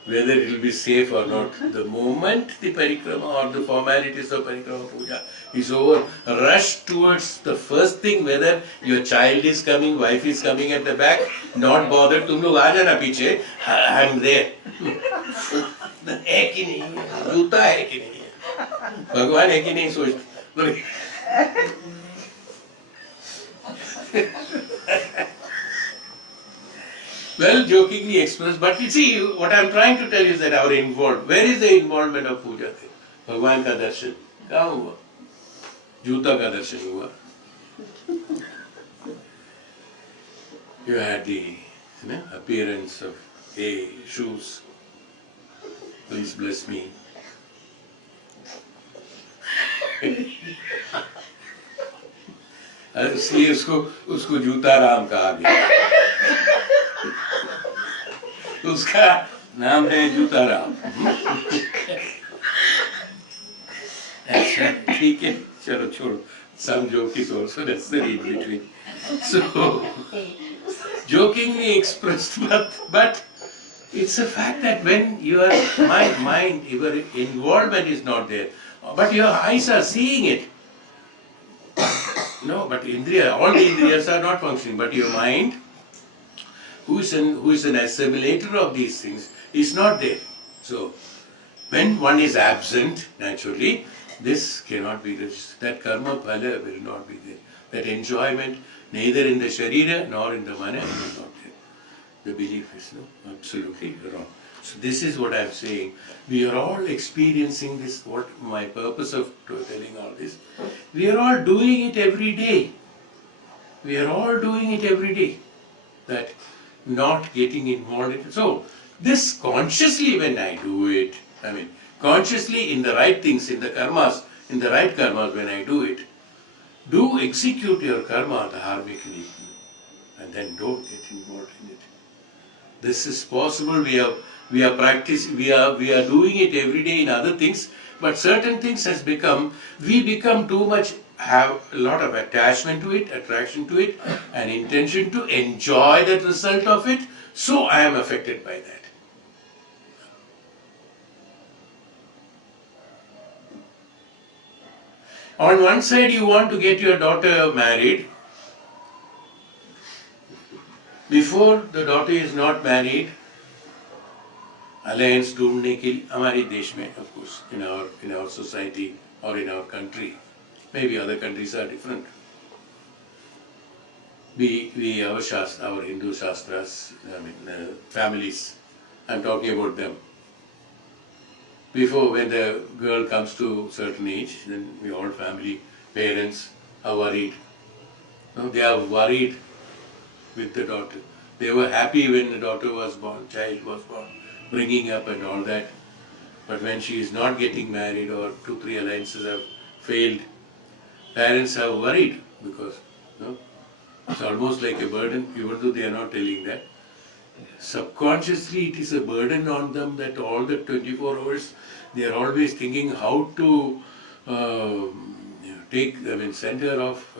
Whether it will be safe or not. The moment the parikrama or the formalities of parikrama puja is over, rush towards the first thing, whether your child is coming, wife is coming at the back, not bothered, तुम लोग आ जाना पीछे, I'm there. है कि नहीं, जूता है कि नहीं, भगवान है कि नहीं सोच. Well, jokingly expressed, but you see, what I am trying to tell you is that our involved, where is the involvement of puja? Bhagwan ka darshan, kahan hua? Juta ka darshan hua. You had the appearance of, hey, shoes, please bless me. इसलिए उसको जूता राम कहा गया. उसका नाम है जूता राम. ठीक है, चलो छोड़ो. Some joke is also necessary in between. So, jokingly expressed, but it's a fact that when your mind, your involvement is not there, but your eyes are seeing it. No, but all the indriyas are not functioning, but your mind, who is an assimilator of these things, is not there. So, when one is absent, naturally, this cannot be reached. That karma phala will not be there. That enjoyment, neither in the sharira nor in the mana, is not there. The belief is absolutely wrong. So this is what I am saying. We are all experiencing this, what my purpose of telling all this. We are all doing it every day. We are all doing it every day. That not getting involved in it. So, this consciously when I do it, consciously in the right things, in the karmas, in the right karmas when I do it, do execute your karma dharmically and then don't get involved in it. This is possible. We are practicing, we are doing it every day in other things, but certain things we become too much, have a lot of attachment to it, attraction to it, and intention to enjoy that result of it, so I am affected by that. On one side you want to get your daughter married. Before the daughter is not married, alliance ढूंढने के लिए हमारे देश में, of course, in our society or in our country, maybe other countries are different. Our Hindu shastras, families, I'm talking about them. Before, when the girl comes to certain age, then we all family, parents are worried. No, they are worried with the daughter. They were happy when the daughter was born, child was born, bringing up and all that. But when she is not getting married or 2-3 alliances have failed, parents are worried because it's almost like a burden, even though they are not telling that. Subconsciously it is a burden on them that all the 24 hours they are always thinking how to send her off,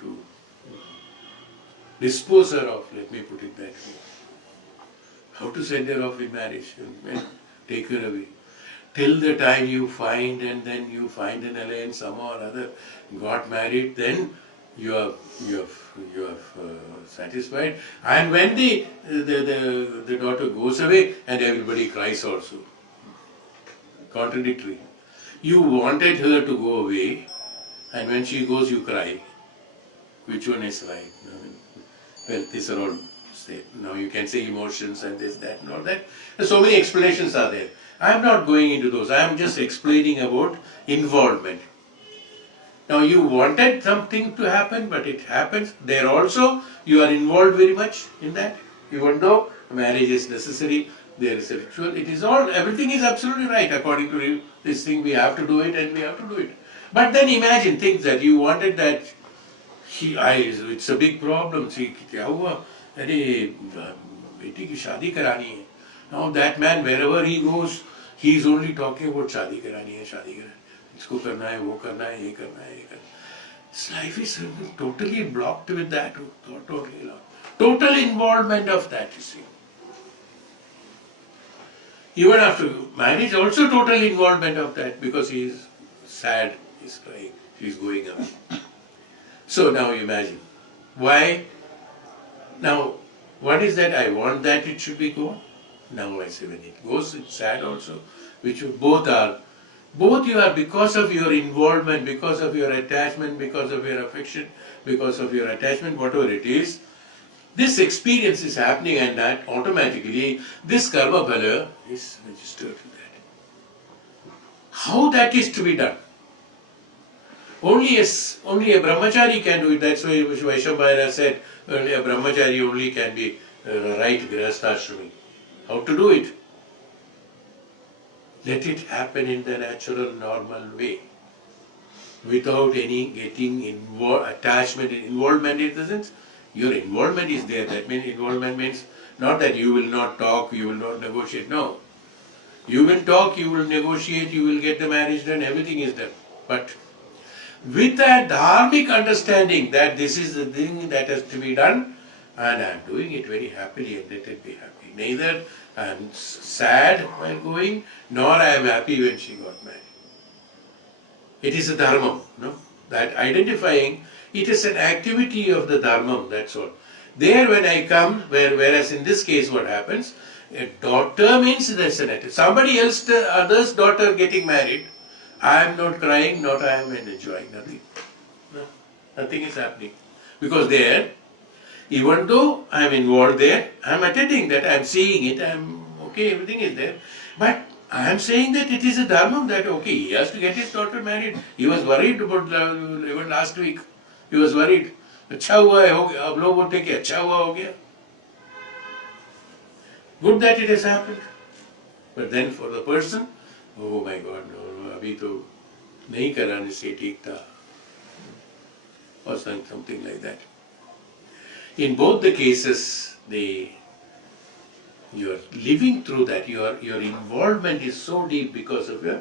to dispose her of, let me put it that way. How to send her off in marriage, take her away. Till the time you find, and then you find an alliance somehow or other, got married, then you are satisfied. And when the daughter goes away, and everybody cries also. Contradictory. You wanted her to go away, and when she goes, you cry. Which one is right? Well, these are all, now you can say emotions and this, that, and all that. So many explanations are there. I am not going into those. I am just explaining about involvement. Now you wanted something to happen, but it happens. There also, you are involved very much in that. Even though marriage is necessary, there is a ritual. It is all, everything is absolutely right. According to this thing, we have to do it and we have to do it. But then imagine things that you wanted that, it's a big problem. See, क्या हुआ? अरे बेटी की शादी करानी है. Now that man, wherever he goes, he is only talking about शादी करानी है, शादी करानी. इसको करना है, वो करना है, ये करना है, ये करना है. His life is totally blocked with that. Total involvement of that, you see. Even after marriage, also total involvement of that, because he is sad, he is crying, he is going away. So now imagine, why? Now, what is that? I want that it should be gone. Now I say when it goes, it's sad also, which both you are, because of your involvement, because of your attachment, because of your affection, because of your attachment, whatever it is, this experience is happening, and that automatically this karma phala is registered in that. How that is to be done? Only a brahmachari can do it. That's why Vaishambhayana said only a brahmachari only can be right grihastha-ashrami. How to do it? Let it happen in the natural, normal way, without any getting attachment and involvement in the sense. Your involvement is there. That means involvement means not that you will not talk, you will not negotiate. No. You will talk, you will negotiate, you will get the marriage done, everything is done. But with a dharmic understanding that this is the thing that has to be done, and I am doing it very happily, and let it be happy. Neither I am sad while going, nor I am happy when she got married. It is a dharma, no? That identifying, it is an activity of the dharma, that's all. There when I come, whereas in this case what happens, a daughter means there's an activity. Somebody else, the other's daughter getting married, I am not crying, not I am enjoying, nothing. No, nothing is happening. Because there, even though I am involved there, I am attending that, I am seeing it, I am okay, everything is there. But I am saying that it is a dharma that, okay, he has to get his daughter married. He was worried about even last week. He was worried. अच्छा हुआ है, हो गया. अब लोग बोलते हैं कि अच्छा हुआ हो गया. Good that it has happened. But then for the person, oh my God, no, अभी तो नहीं कराने से ठीक था. Or something like that. In both the cases, you are living through that. Your involvement is so deep because of your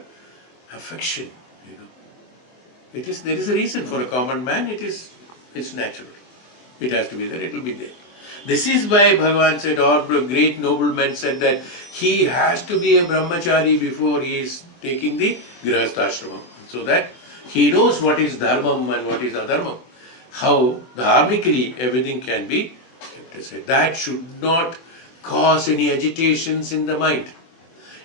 affection. You know, there is a reason for a common man. It's natural. It has to be there. It will be there. This is why Bhagavan said, or great noblemen said that he has to be a brahmachari before he is taking the grihastha-ashrama, so that he knows what is dharmam and what is adharmam. How dharmically everything can be kept aside. That should not cause any agitations in the mind.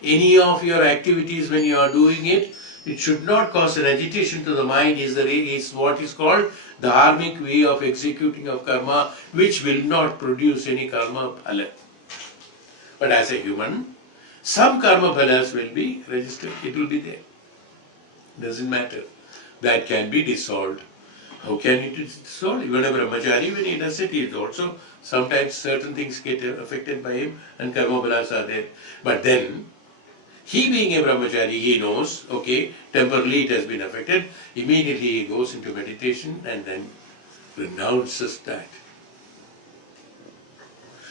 Any of your activities when you are doing it, it should not cause an agitation to the mind. Is what is called the dharmic way of executing of karma, which will not produce any karma phala. But as a human, some karma phalas will be registered. It will be there. Doesn't matter. That can be dissolved. How can it be dissolved? Even a brahmachari, when he does it, he is also sometimes certain things get affected by him and karma phalas are there. But then, he being a brahmachari, he knows, okay, temporarily it has been affected. Immediately he goes into meditation and then renounces that.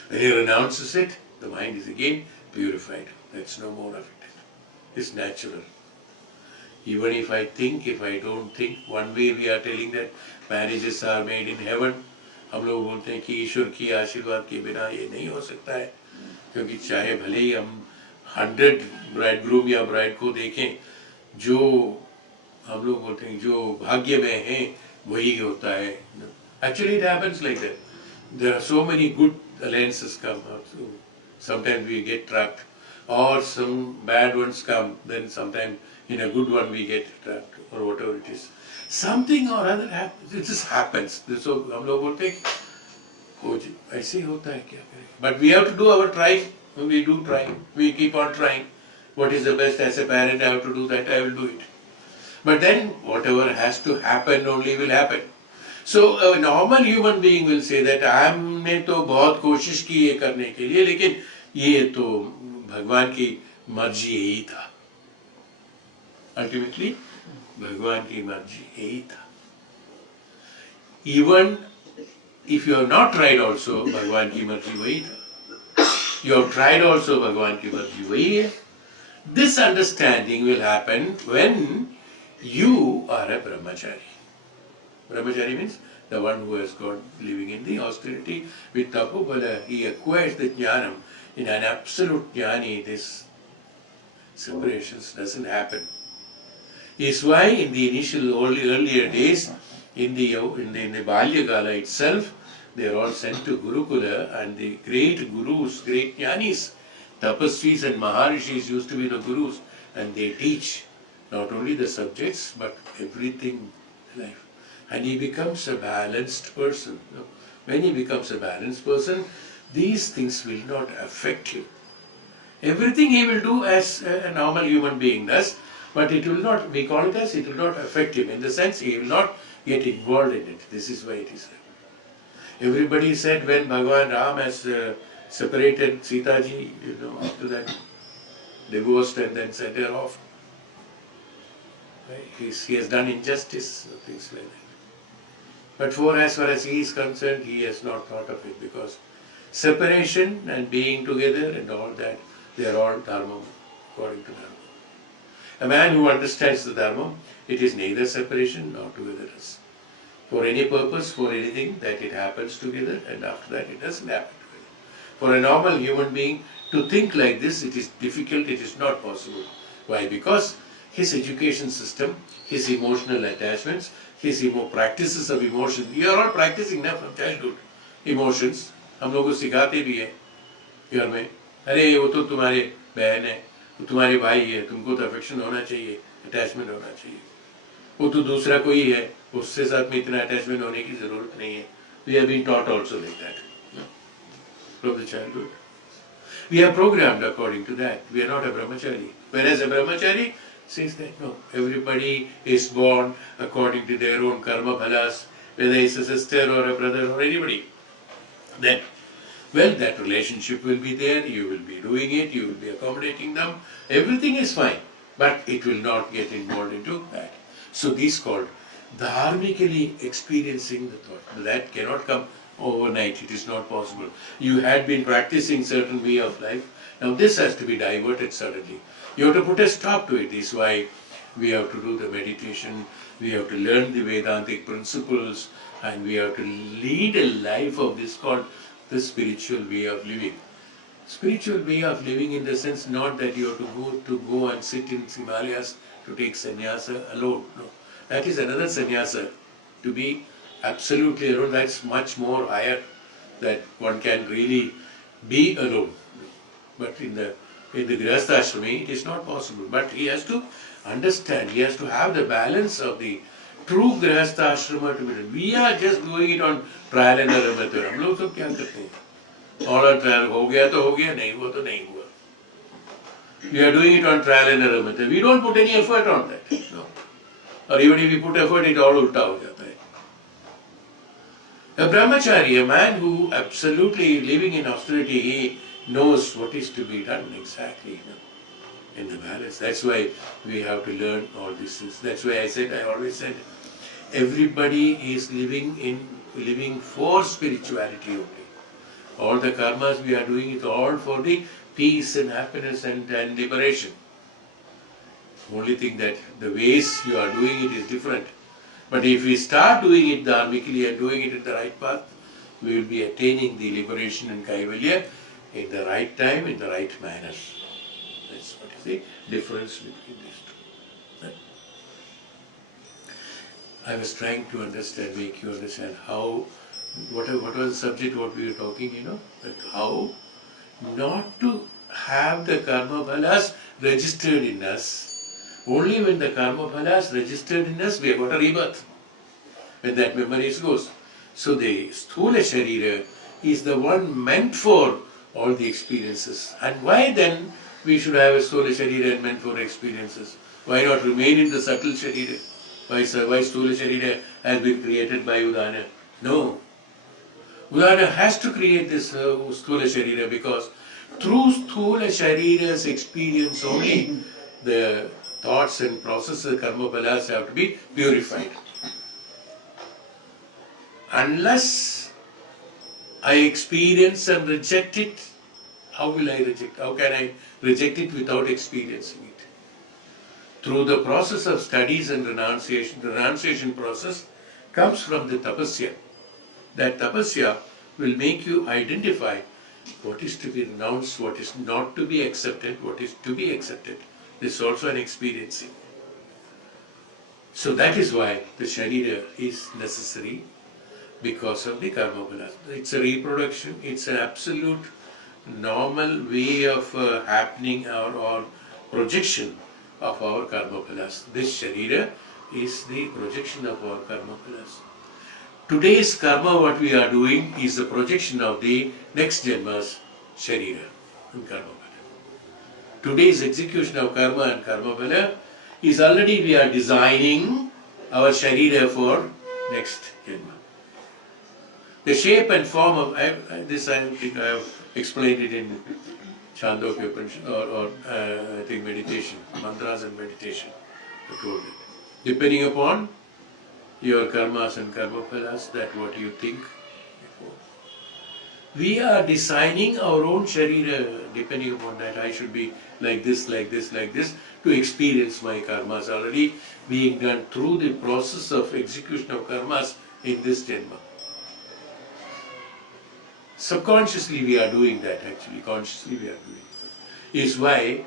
When he renounces it, the mind is again purified. That's no more affected. It's natural. Even if I think, if I don't think, one way we are telling that marriages are made in heaven. हम लोग बोलते हैं कि ईश्वर की आशीर्वाद के बिना ये नहीं हो सकता है, क्योंकि चाहे भले ही हम 100 ब्राइडग्रूम या ब्राइड को देखें, जो हम लोग बोलते हैं जो भाग्य में हैं वही होता है. Actually it happens like that. There are so many good alliances come out. So sometimes we get trapped, or some bad ones come, then sometimes in a good one we get trapped, or whatever it is. Something or other happens. It just happens. So हम लोग बोलते हैं हो जी ऐसे ही होता है, क्या करें. But we have to do our trying. We do try. We keep on trying. What is the best? As a parent, I have to do that. I will do it. But then whatever has to happen only will happen. So a normal human being will say that हमने तो बहुत कोशिश की ये करने के लिए, लेकिन ये तो भगवान की मर्जी यही था. Ultimately, भगवान की मर्जी यही था. Even if you have not tried also, भगवान की मर्जी वही था. You have tried also, भगवान की मर्जी वही है. This understanding will happen when You are a brahmachari. Brahmachari means the one who has got living in the austerity with tapobala. He acquires the jnanam. In an absolute jnani, this separations doesn't happen. Is why in the initial earlier days, in the Balya Gala itself, they are all sent to Gurukula, and the great gurus, great jnanis, tapasvis and maharishis used to be the gurus, and they teach not only the subjects but everything in life. And he becomes a balanced person. When he becomes a balanced person, these things will not affect him. Everything he will do as a normal human being does, but it will not, we call it as, it will not affect him. In the sense, he will not get involved in it. This is why it is. Everybody said when Bhagavan Ram has separated Sita ji, after that, divorced and then sent her off. Right? He has done injustice, things like that. But as far as he is concerned, he has not thought of it, because separation and being together and all that, they are all dharma, according to dharma. A man who understands the dharma, it is neither separation nor togetherness. For any purpose, for anything, that it happens together, and after that it doesn't happen together. For a normal human being to think like this, it is difficult, it is not possible. Why? Because his education system, his emotional attachments, his practices of emotion, we are all practicing now from childhood. Emotions, हम लोग को सिखाते भी हैं घर में, अरे वो तो तुम्हारे बहन है, वो तुम्हारे भाई है, तुमको तो अफेक्शन होना चाहिए, अटैचमेंट होना चाहिए, वो तो दूसरा कोई है, उससे साथ में इतना अटैचमेंट होने की जरूरत नहीं है. We have been taught also like that from the childhood. We are programmed according to that. We are not a brahmachari. Whereas a brahmachari says that no, everybody is born according to their own karma phalas, whether it's a sister or a brother or anybody. Then, well, that relationship will be there, you will be doing it, you will be accommodating them, everything is fine, but it will not get involved into that. So this is called dharmically experiencing the thought. That cannot come overnight, it is not possible. You had been practicing certain way of life, now this has to be diverted suddenly. You have to put a stop to it. This is why we have to do the meditation, we have to learn the Vedantic principles, and we have to lead a life of this called the spiritual way of living. Spiritual way of living in the sense not that you have to go and sit in Himalayas to take sannyasa alone. No. That is another sannyasa. To be absolutely alone, that's much more higher, that one can really be alone. But in the Grihastha Ashrami, it is not possible. But he has to understand, he has to have the balance of the true Grihastha Ashrama to be done. We are just doing it on trial and error method. हम लोग सब क्या करते हैं? All our trial, हो गया तो हो गया, नहीं हुआ तो नहीं हुआ. We are doing it on trial and error method. We don't put any effort on that. No. Or even if we put effort, it all ulta हो जाता है. A brahmachari, a man who absolutely living in austerity, he knows what is to be done exactly in the balance. That's why we have to learn all these things. That's why I always said, everybody is living for spirituality only. All the karmas we are doing it all for the peace and happiness and liberation. Only thing that the ways you are doing it is different. But if we start doing it dharmically and doing it in the right path, we will be attaining the liberation and kaivalya in the right time, in the right manner. That's what is the difference between these two. Right? I was trying to understand, make you understand how, what was the subject what we were talking, that how not to have the karma phalas registered in us. Only when the karma phalas registered in us, we have got a rebirth. When that memory goes. So the sthula sharira is the one meant for all the experiences. And why then we should have a sthula sharira and meant for experiences? Why not remain in the subtle sharira? Why sthula sharira has been created by Udana? No. Udana has to create this sthula sharira, because through sthula sharira's experience only the thoughts and processes, karma phalas have to be purified. Unless I experience and reject it, how will I reject? How can I reject it without experiencing it? through the process of studies and renunciation, the renunciation process comes from the tapasya. That tapasya will make you identify what is to be renounced, what is not to be accepted, what is to be accepted. This is also an experiencing. So that is why the Sharira is necessary, because of the karma phala. It's a reproduction, it's an absolute normal way of happening or projection of our karma phalas. This Sharira is the projection of our karma phalas. Today's karma, what we are doing, is the projection of the next Janma's Sharira and karma phala. Today's execution of karma and karma phala is already we are designing our Sharira for next Janma. The shape and form of this, I think I have explained it in Chandogya Upanishad or I think meditation, mantras and meditation. I told it. Depending upon your karmas and karma phalas, that what you think before. We are designing our own Sharira depending upon that. I should be like this, like this, like this to experience my karmas already being done through the process of execution of karmas in this Janma. Subconsciously we are doing that actually, consciously we are doing it. Is why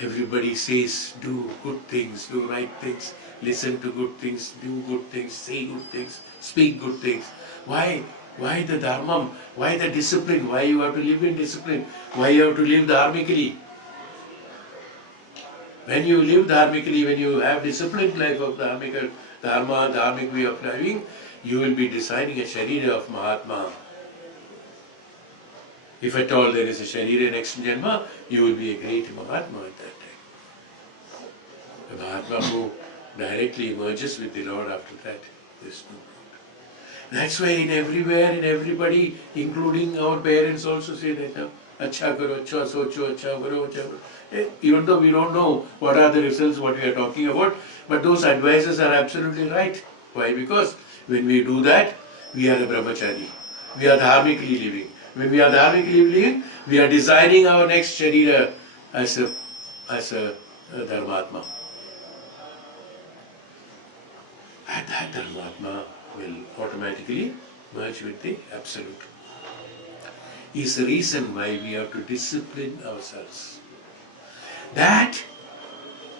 everybody says do good things, do right things, listen to good things, do good things, say good things, speak good things. Why? Why the dharma? Why the discipline? Why you have to live in discipline? Why you have to live dharmically? When you live dharmically, when you have disciplined life of dharmic dharma, dharmic way of living, you will be designing a Sharira of Mahatma. If at all there is a Sharira next Janma, you will be a great Mahatma at that time. A Mahatma who directly merges with the Lord after that. There's no doubt. That's why in everywhere, in everybody, including our parents also say that, Acha karo, acha socho, acha karo, acha karo. Even though we don't know what are the results, what we are talking about, but those advices are absolutely right. Why? Because when we do that, we are a brahmachari. We are dharmically living. When we are dharmically living, we are designing our next Sharira as a Dharmatma. And that Dharmatma will automatically merge with the Absolute. Is the reason why we have to discipline ourselves. That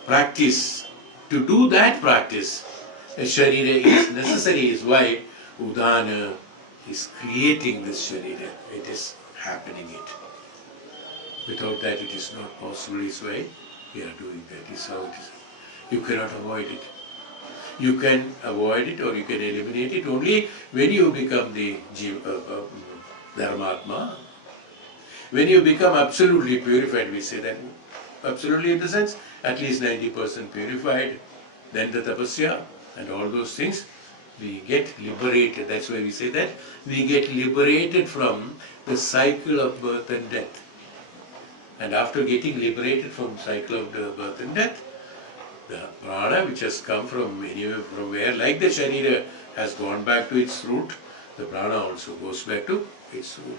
practice, to do that practice, a Sharira is necessary, is why Udana is creating this Sharira. It is happening it. Without that it is not possible, is why we are doing that, is how it is. You cannot avoid it. You can avoid it or you can eliminate it only when you become the Dharmatma. When you become absolutely purified, we say that, absolutely in the sense, at least 90% purified, then the tapasya and all those things, we get liberated. That's why we say that we get liberated from the cycle of birth and death. And after getting liberated from cycle of birth and death, the prana which has come from anywhere, from where, like the Sharira has gone back to its root, the prana also goes back to its root.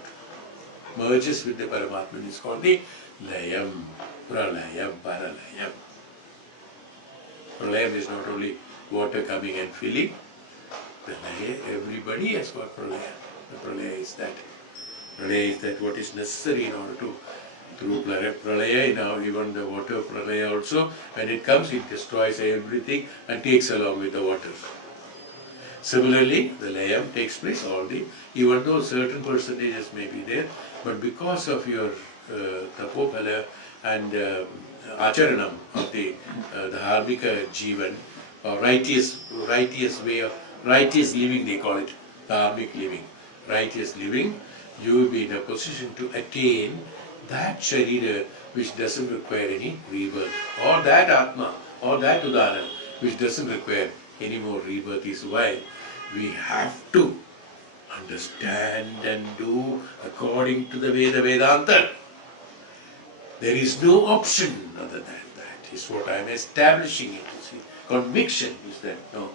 Merges with the Paramatman. It's called the Layam, Pralayam, Paralayam. Pralayam is not only water coming and filling. The Laya, everybody has got Pralaya. The Pralaya is that. Pralaya is that what is necessary in order to, through Pralaya, now even the water Pralaya also, when it comes it destroys everything and takes along with the water. Similarly, the Layam takes place, even though certain percentages may be there, but because of your Tapophala and Acharanam of the Dharmika Jivan, or righteous way of righteous living, they call it, dharmic living, righteous living, you will be in a position to attain that Sharira which doesn't require any rebirth, or that Atma, or that Udana which doesn't require any more rebirth. Is why we have to understand and do according to the Vedanta. There is no option other than that, is what I am establishing it. See, conviction is that, no,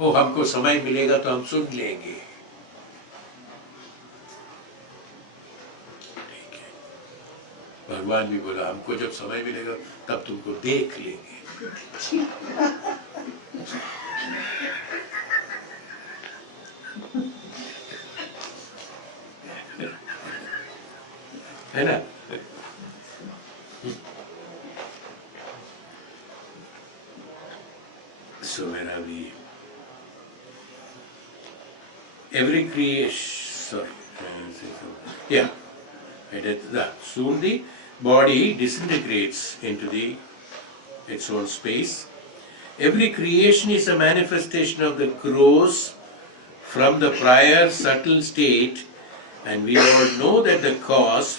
oh, हमको समय मिलेगा तो हम सुन लेंगे. ठीक है. भगवान भी बोला हमको जब समय मिलेगा तब तुमको देख लेंगे. है ना? So where are we? Every creation, yeah, soon the body disintegrates into its own space. Every creation is a manifestation of the gross from the prior subtle state, and we all know that the cause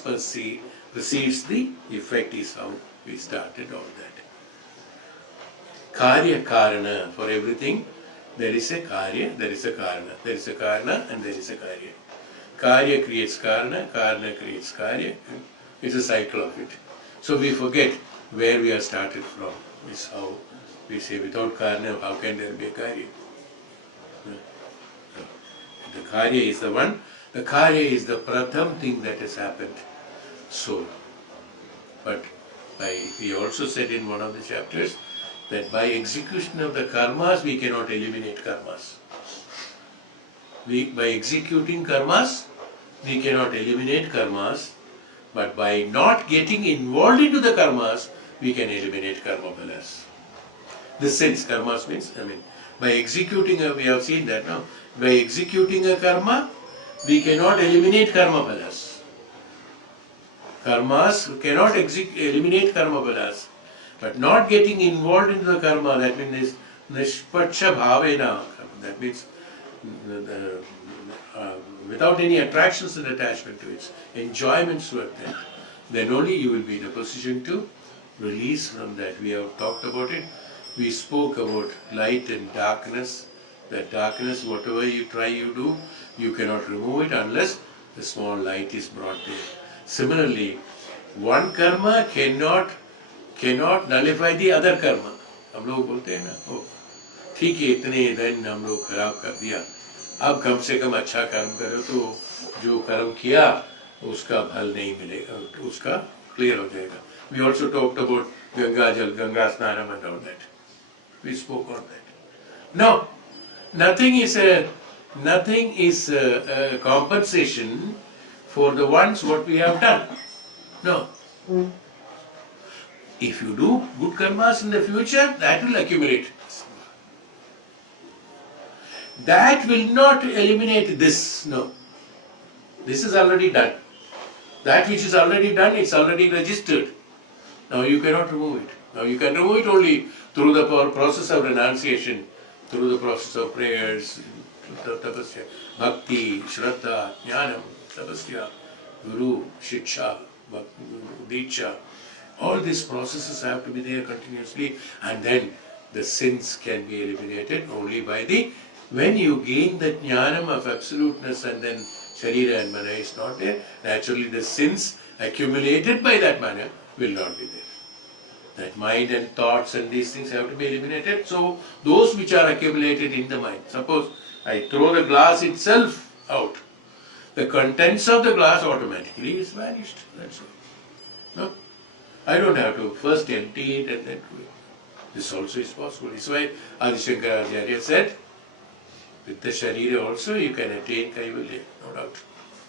precedes the effect is how we started all that. Karya Karana, for everything there is a Karya, there is a Karana, there is a Karana and there is a Karya. Karya creates Karana, Karana creates Karya. It's a cycle of it. So we forget where we are started from. Is how we say without Karana, how can there be a Karya? The Karya is the one. The Karya is the pratham thing that has happened. So, but we also said in one of the chapters that by execution of the karmas we cannot eliminate karmas. By executing karmas we cannot eliminate karmas, but by not getting involved into the karmas we can eliminate karma phalas. This sense karmas means, by executing we have seen that now, by executing a karma we cannot eliminate karma phalas. Karmas cannot eliminate karma phalas, but not getting involved into the karma, that means nishpaksha bhavena, that means without any attractions and attachment to it, enjoyments were there, then only you will be in a position to release from that. We have talked about it. We spoke about light and darkness. That darkness, whatever you try you do, you cannot remove it unless the small light is brought there. Similarly, one karma cannot nullify the other karma. हम लोग बोलते हैं ना, ओ ठीक है इतने दिन हम लोग खराब कर दिया, अब कम से कम अच्छा कर्म करो तो जो कर्म किया उसका फल नहीं मिलेगा, उसका क्लियर हो जाएगा. We also talked about Ganga Jal, Ganga Snanam and all that. We spoke on that. No, nothing is a compensation for the ones what we have done. No. If you do good karmas in the future, that will accumulate. That will not eliminate this. No. This is already done. That which is already done, it's already registered. Now you cannot remove it. Now you can remove it only through the process of renunciation, through the process of prayers, tapasya, bhakti, shraddha, jnanam, tapasya, guru, shiksha, diksha. All these processes have to be there continuously, and then the sins can be eliminated only by when you gain the jnanam of absoluteness and then sharira and mana is not there, naturally the sins accumulated by that mana will not be there. That mind and thoughts and these things have to be eliminated. So those which are accumulated in the mind, suppose I throw the glass itself out, the contents of the glass automatically is vanished. That's all. No? I don't have to first empty it and then do it. This also is possible. This is why Adi Shankaracharya said, with the Sharira also you can attain Kaivalya, no doubt.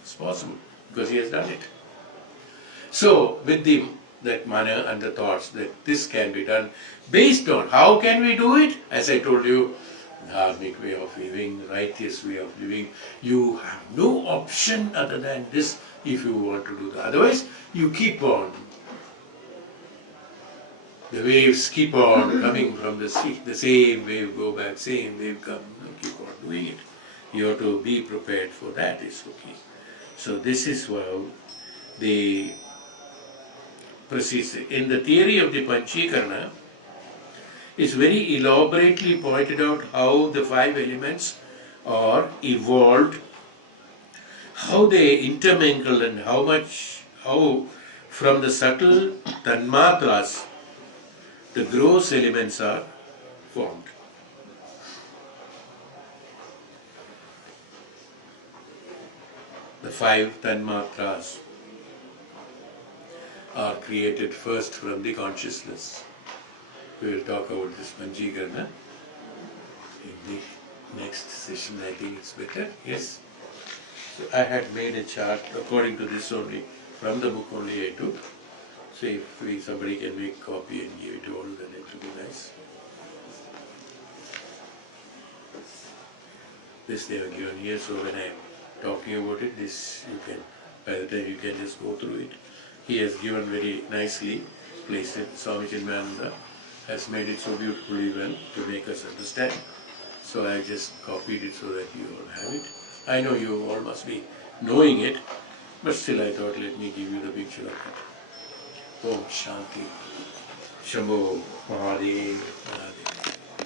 It's possible because he has done it. So with that mana and the thoughts that this can be done based on how can we do it? As I told you, dharmic way of living, righteous way of living. You have no option other than this if you want to do that. Otherwise, you keep on. The waves keep on coming from the sea. The same wave go back, same wave come. Keep on doing it. You have to be prepared for that. It's okay. So this is how the proceeds. In the theory of the Panchikarana, it's very elaborately pointed out how the 5 elements are evolved, how they intermingle, and how from the subtle tanmatras the gross elements are formed. The 5 tanmatras are created first from the consciousness. We will talk about this Panjikarna in the next session. I think it's better. Yes. So I had made a chart according to this only, from the book only I took. So if somebody can make a copy and give it to all, then it will be nice. This they have given here, so when I am talking about it, this you can, by the time you can just go through it. He has given very nicely, placed it. Sw.Chinmayananda has made it so beautifully well to make us understand. So I just copied it so that you all have it. I know you all must be knowing it, but still I thought let me give you the picture of it. Om Shanti. Shambho Bh.Aadi.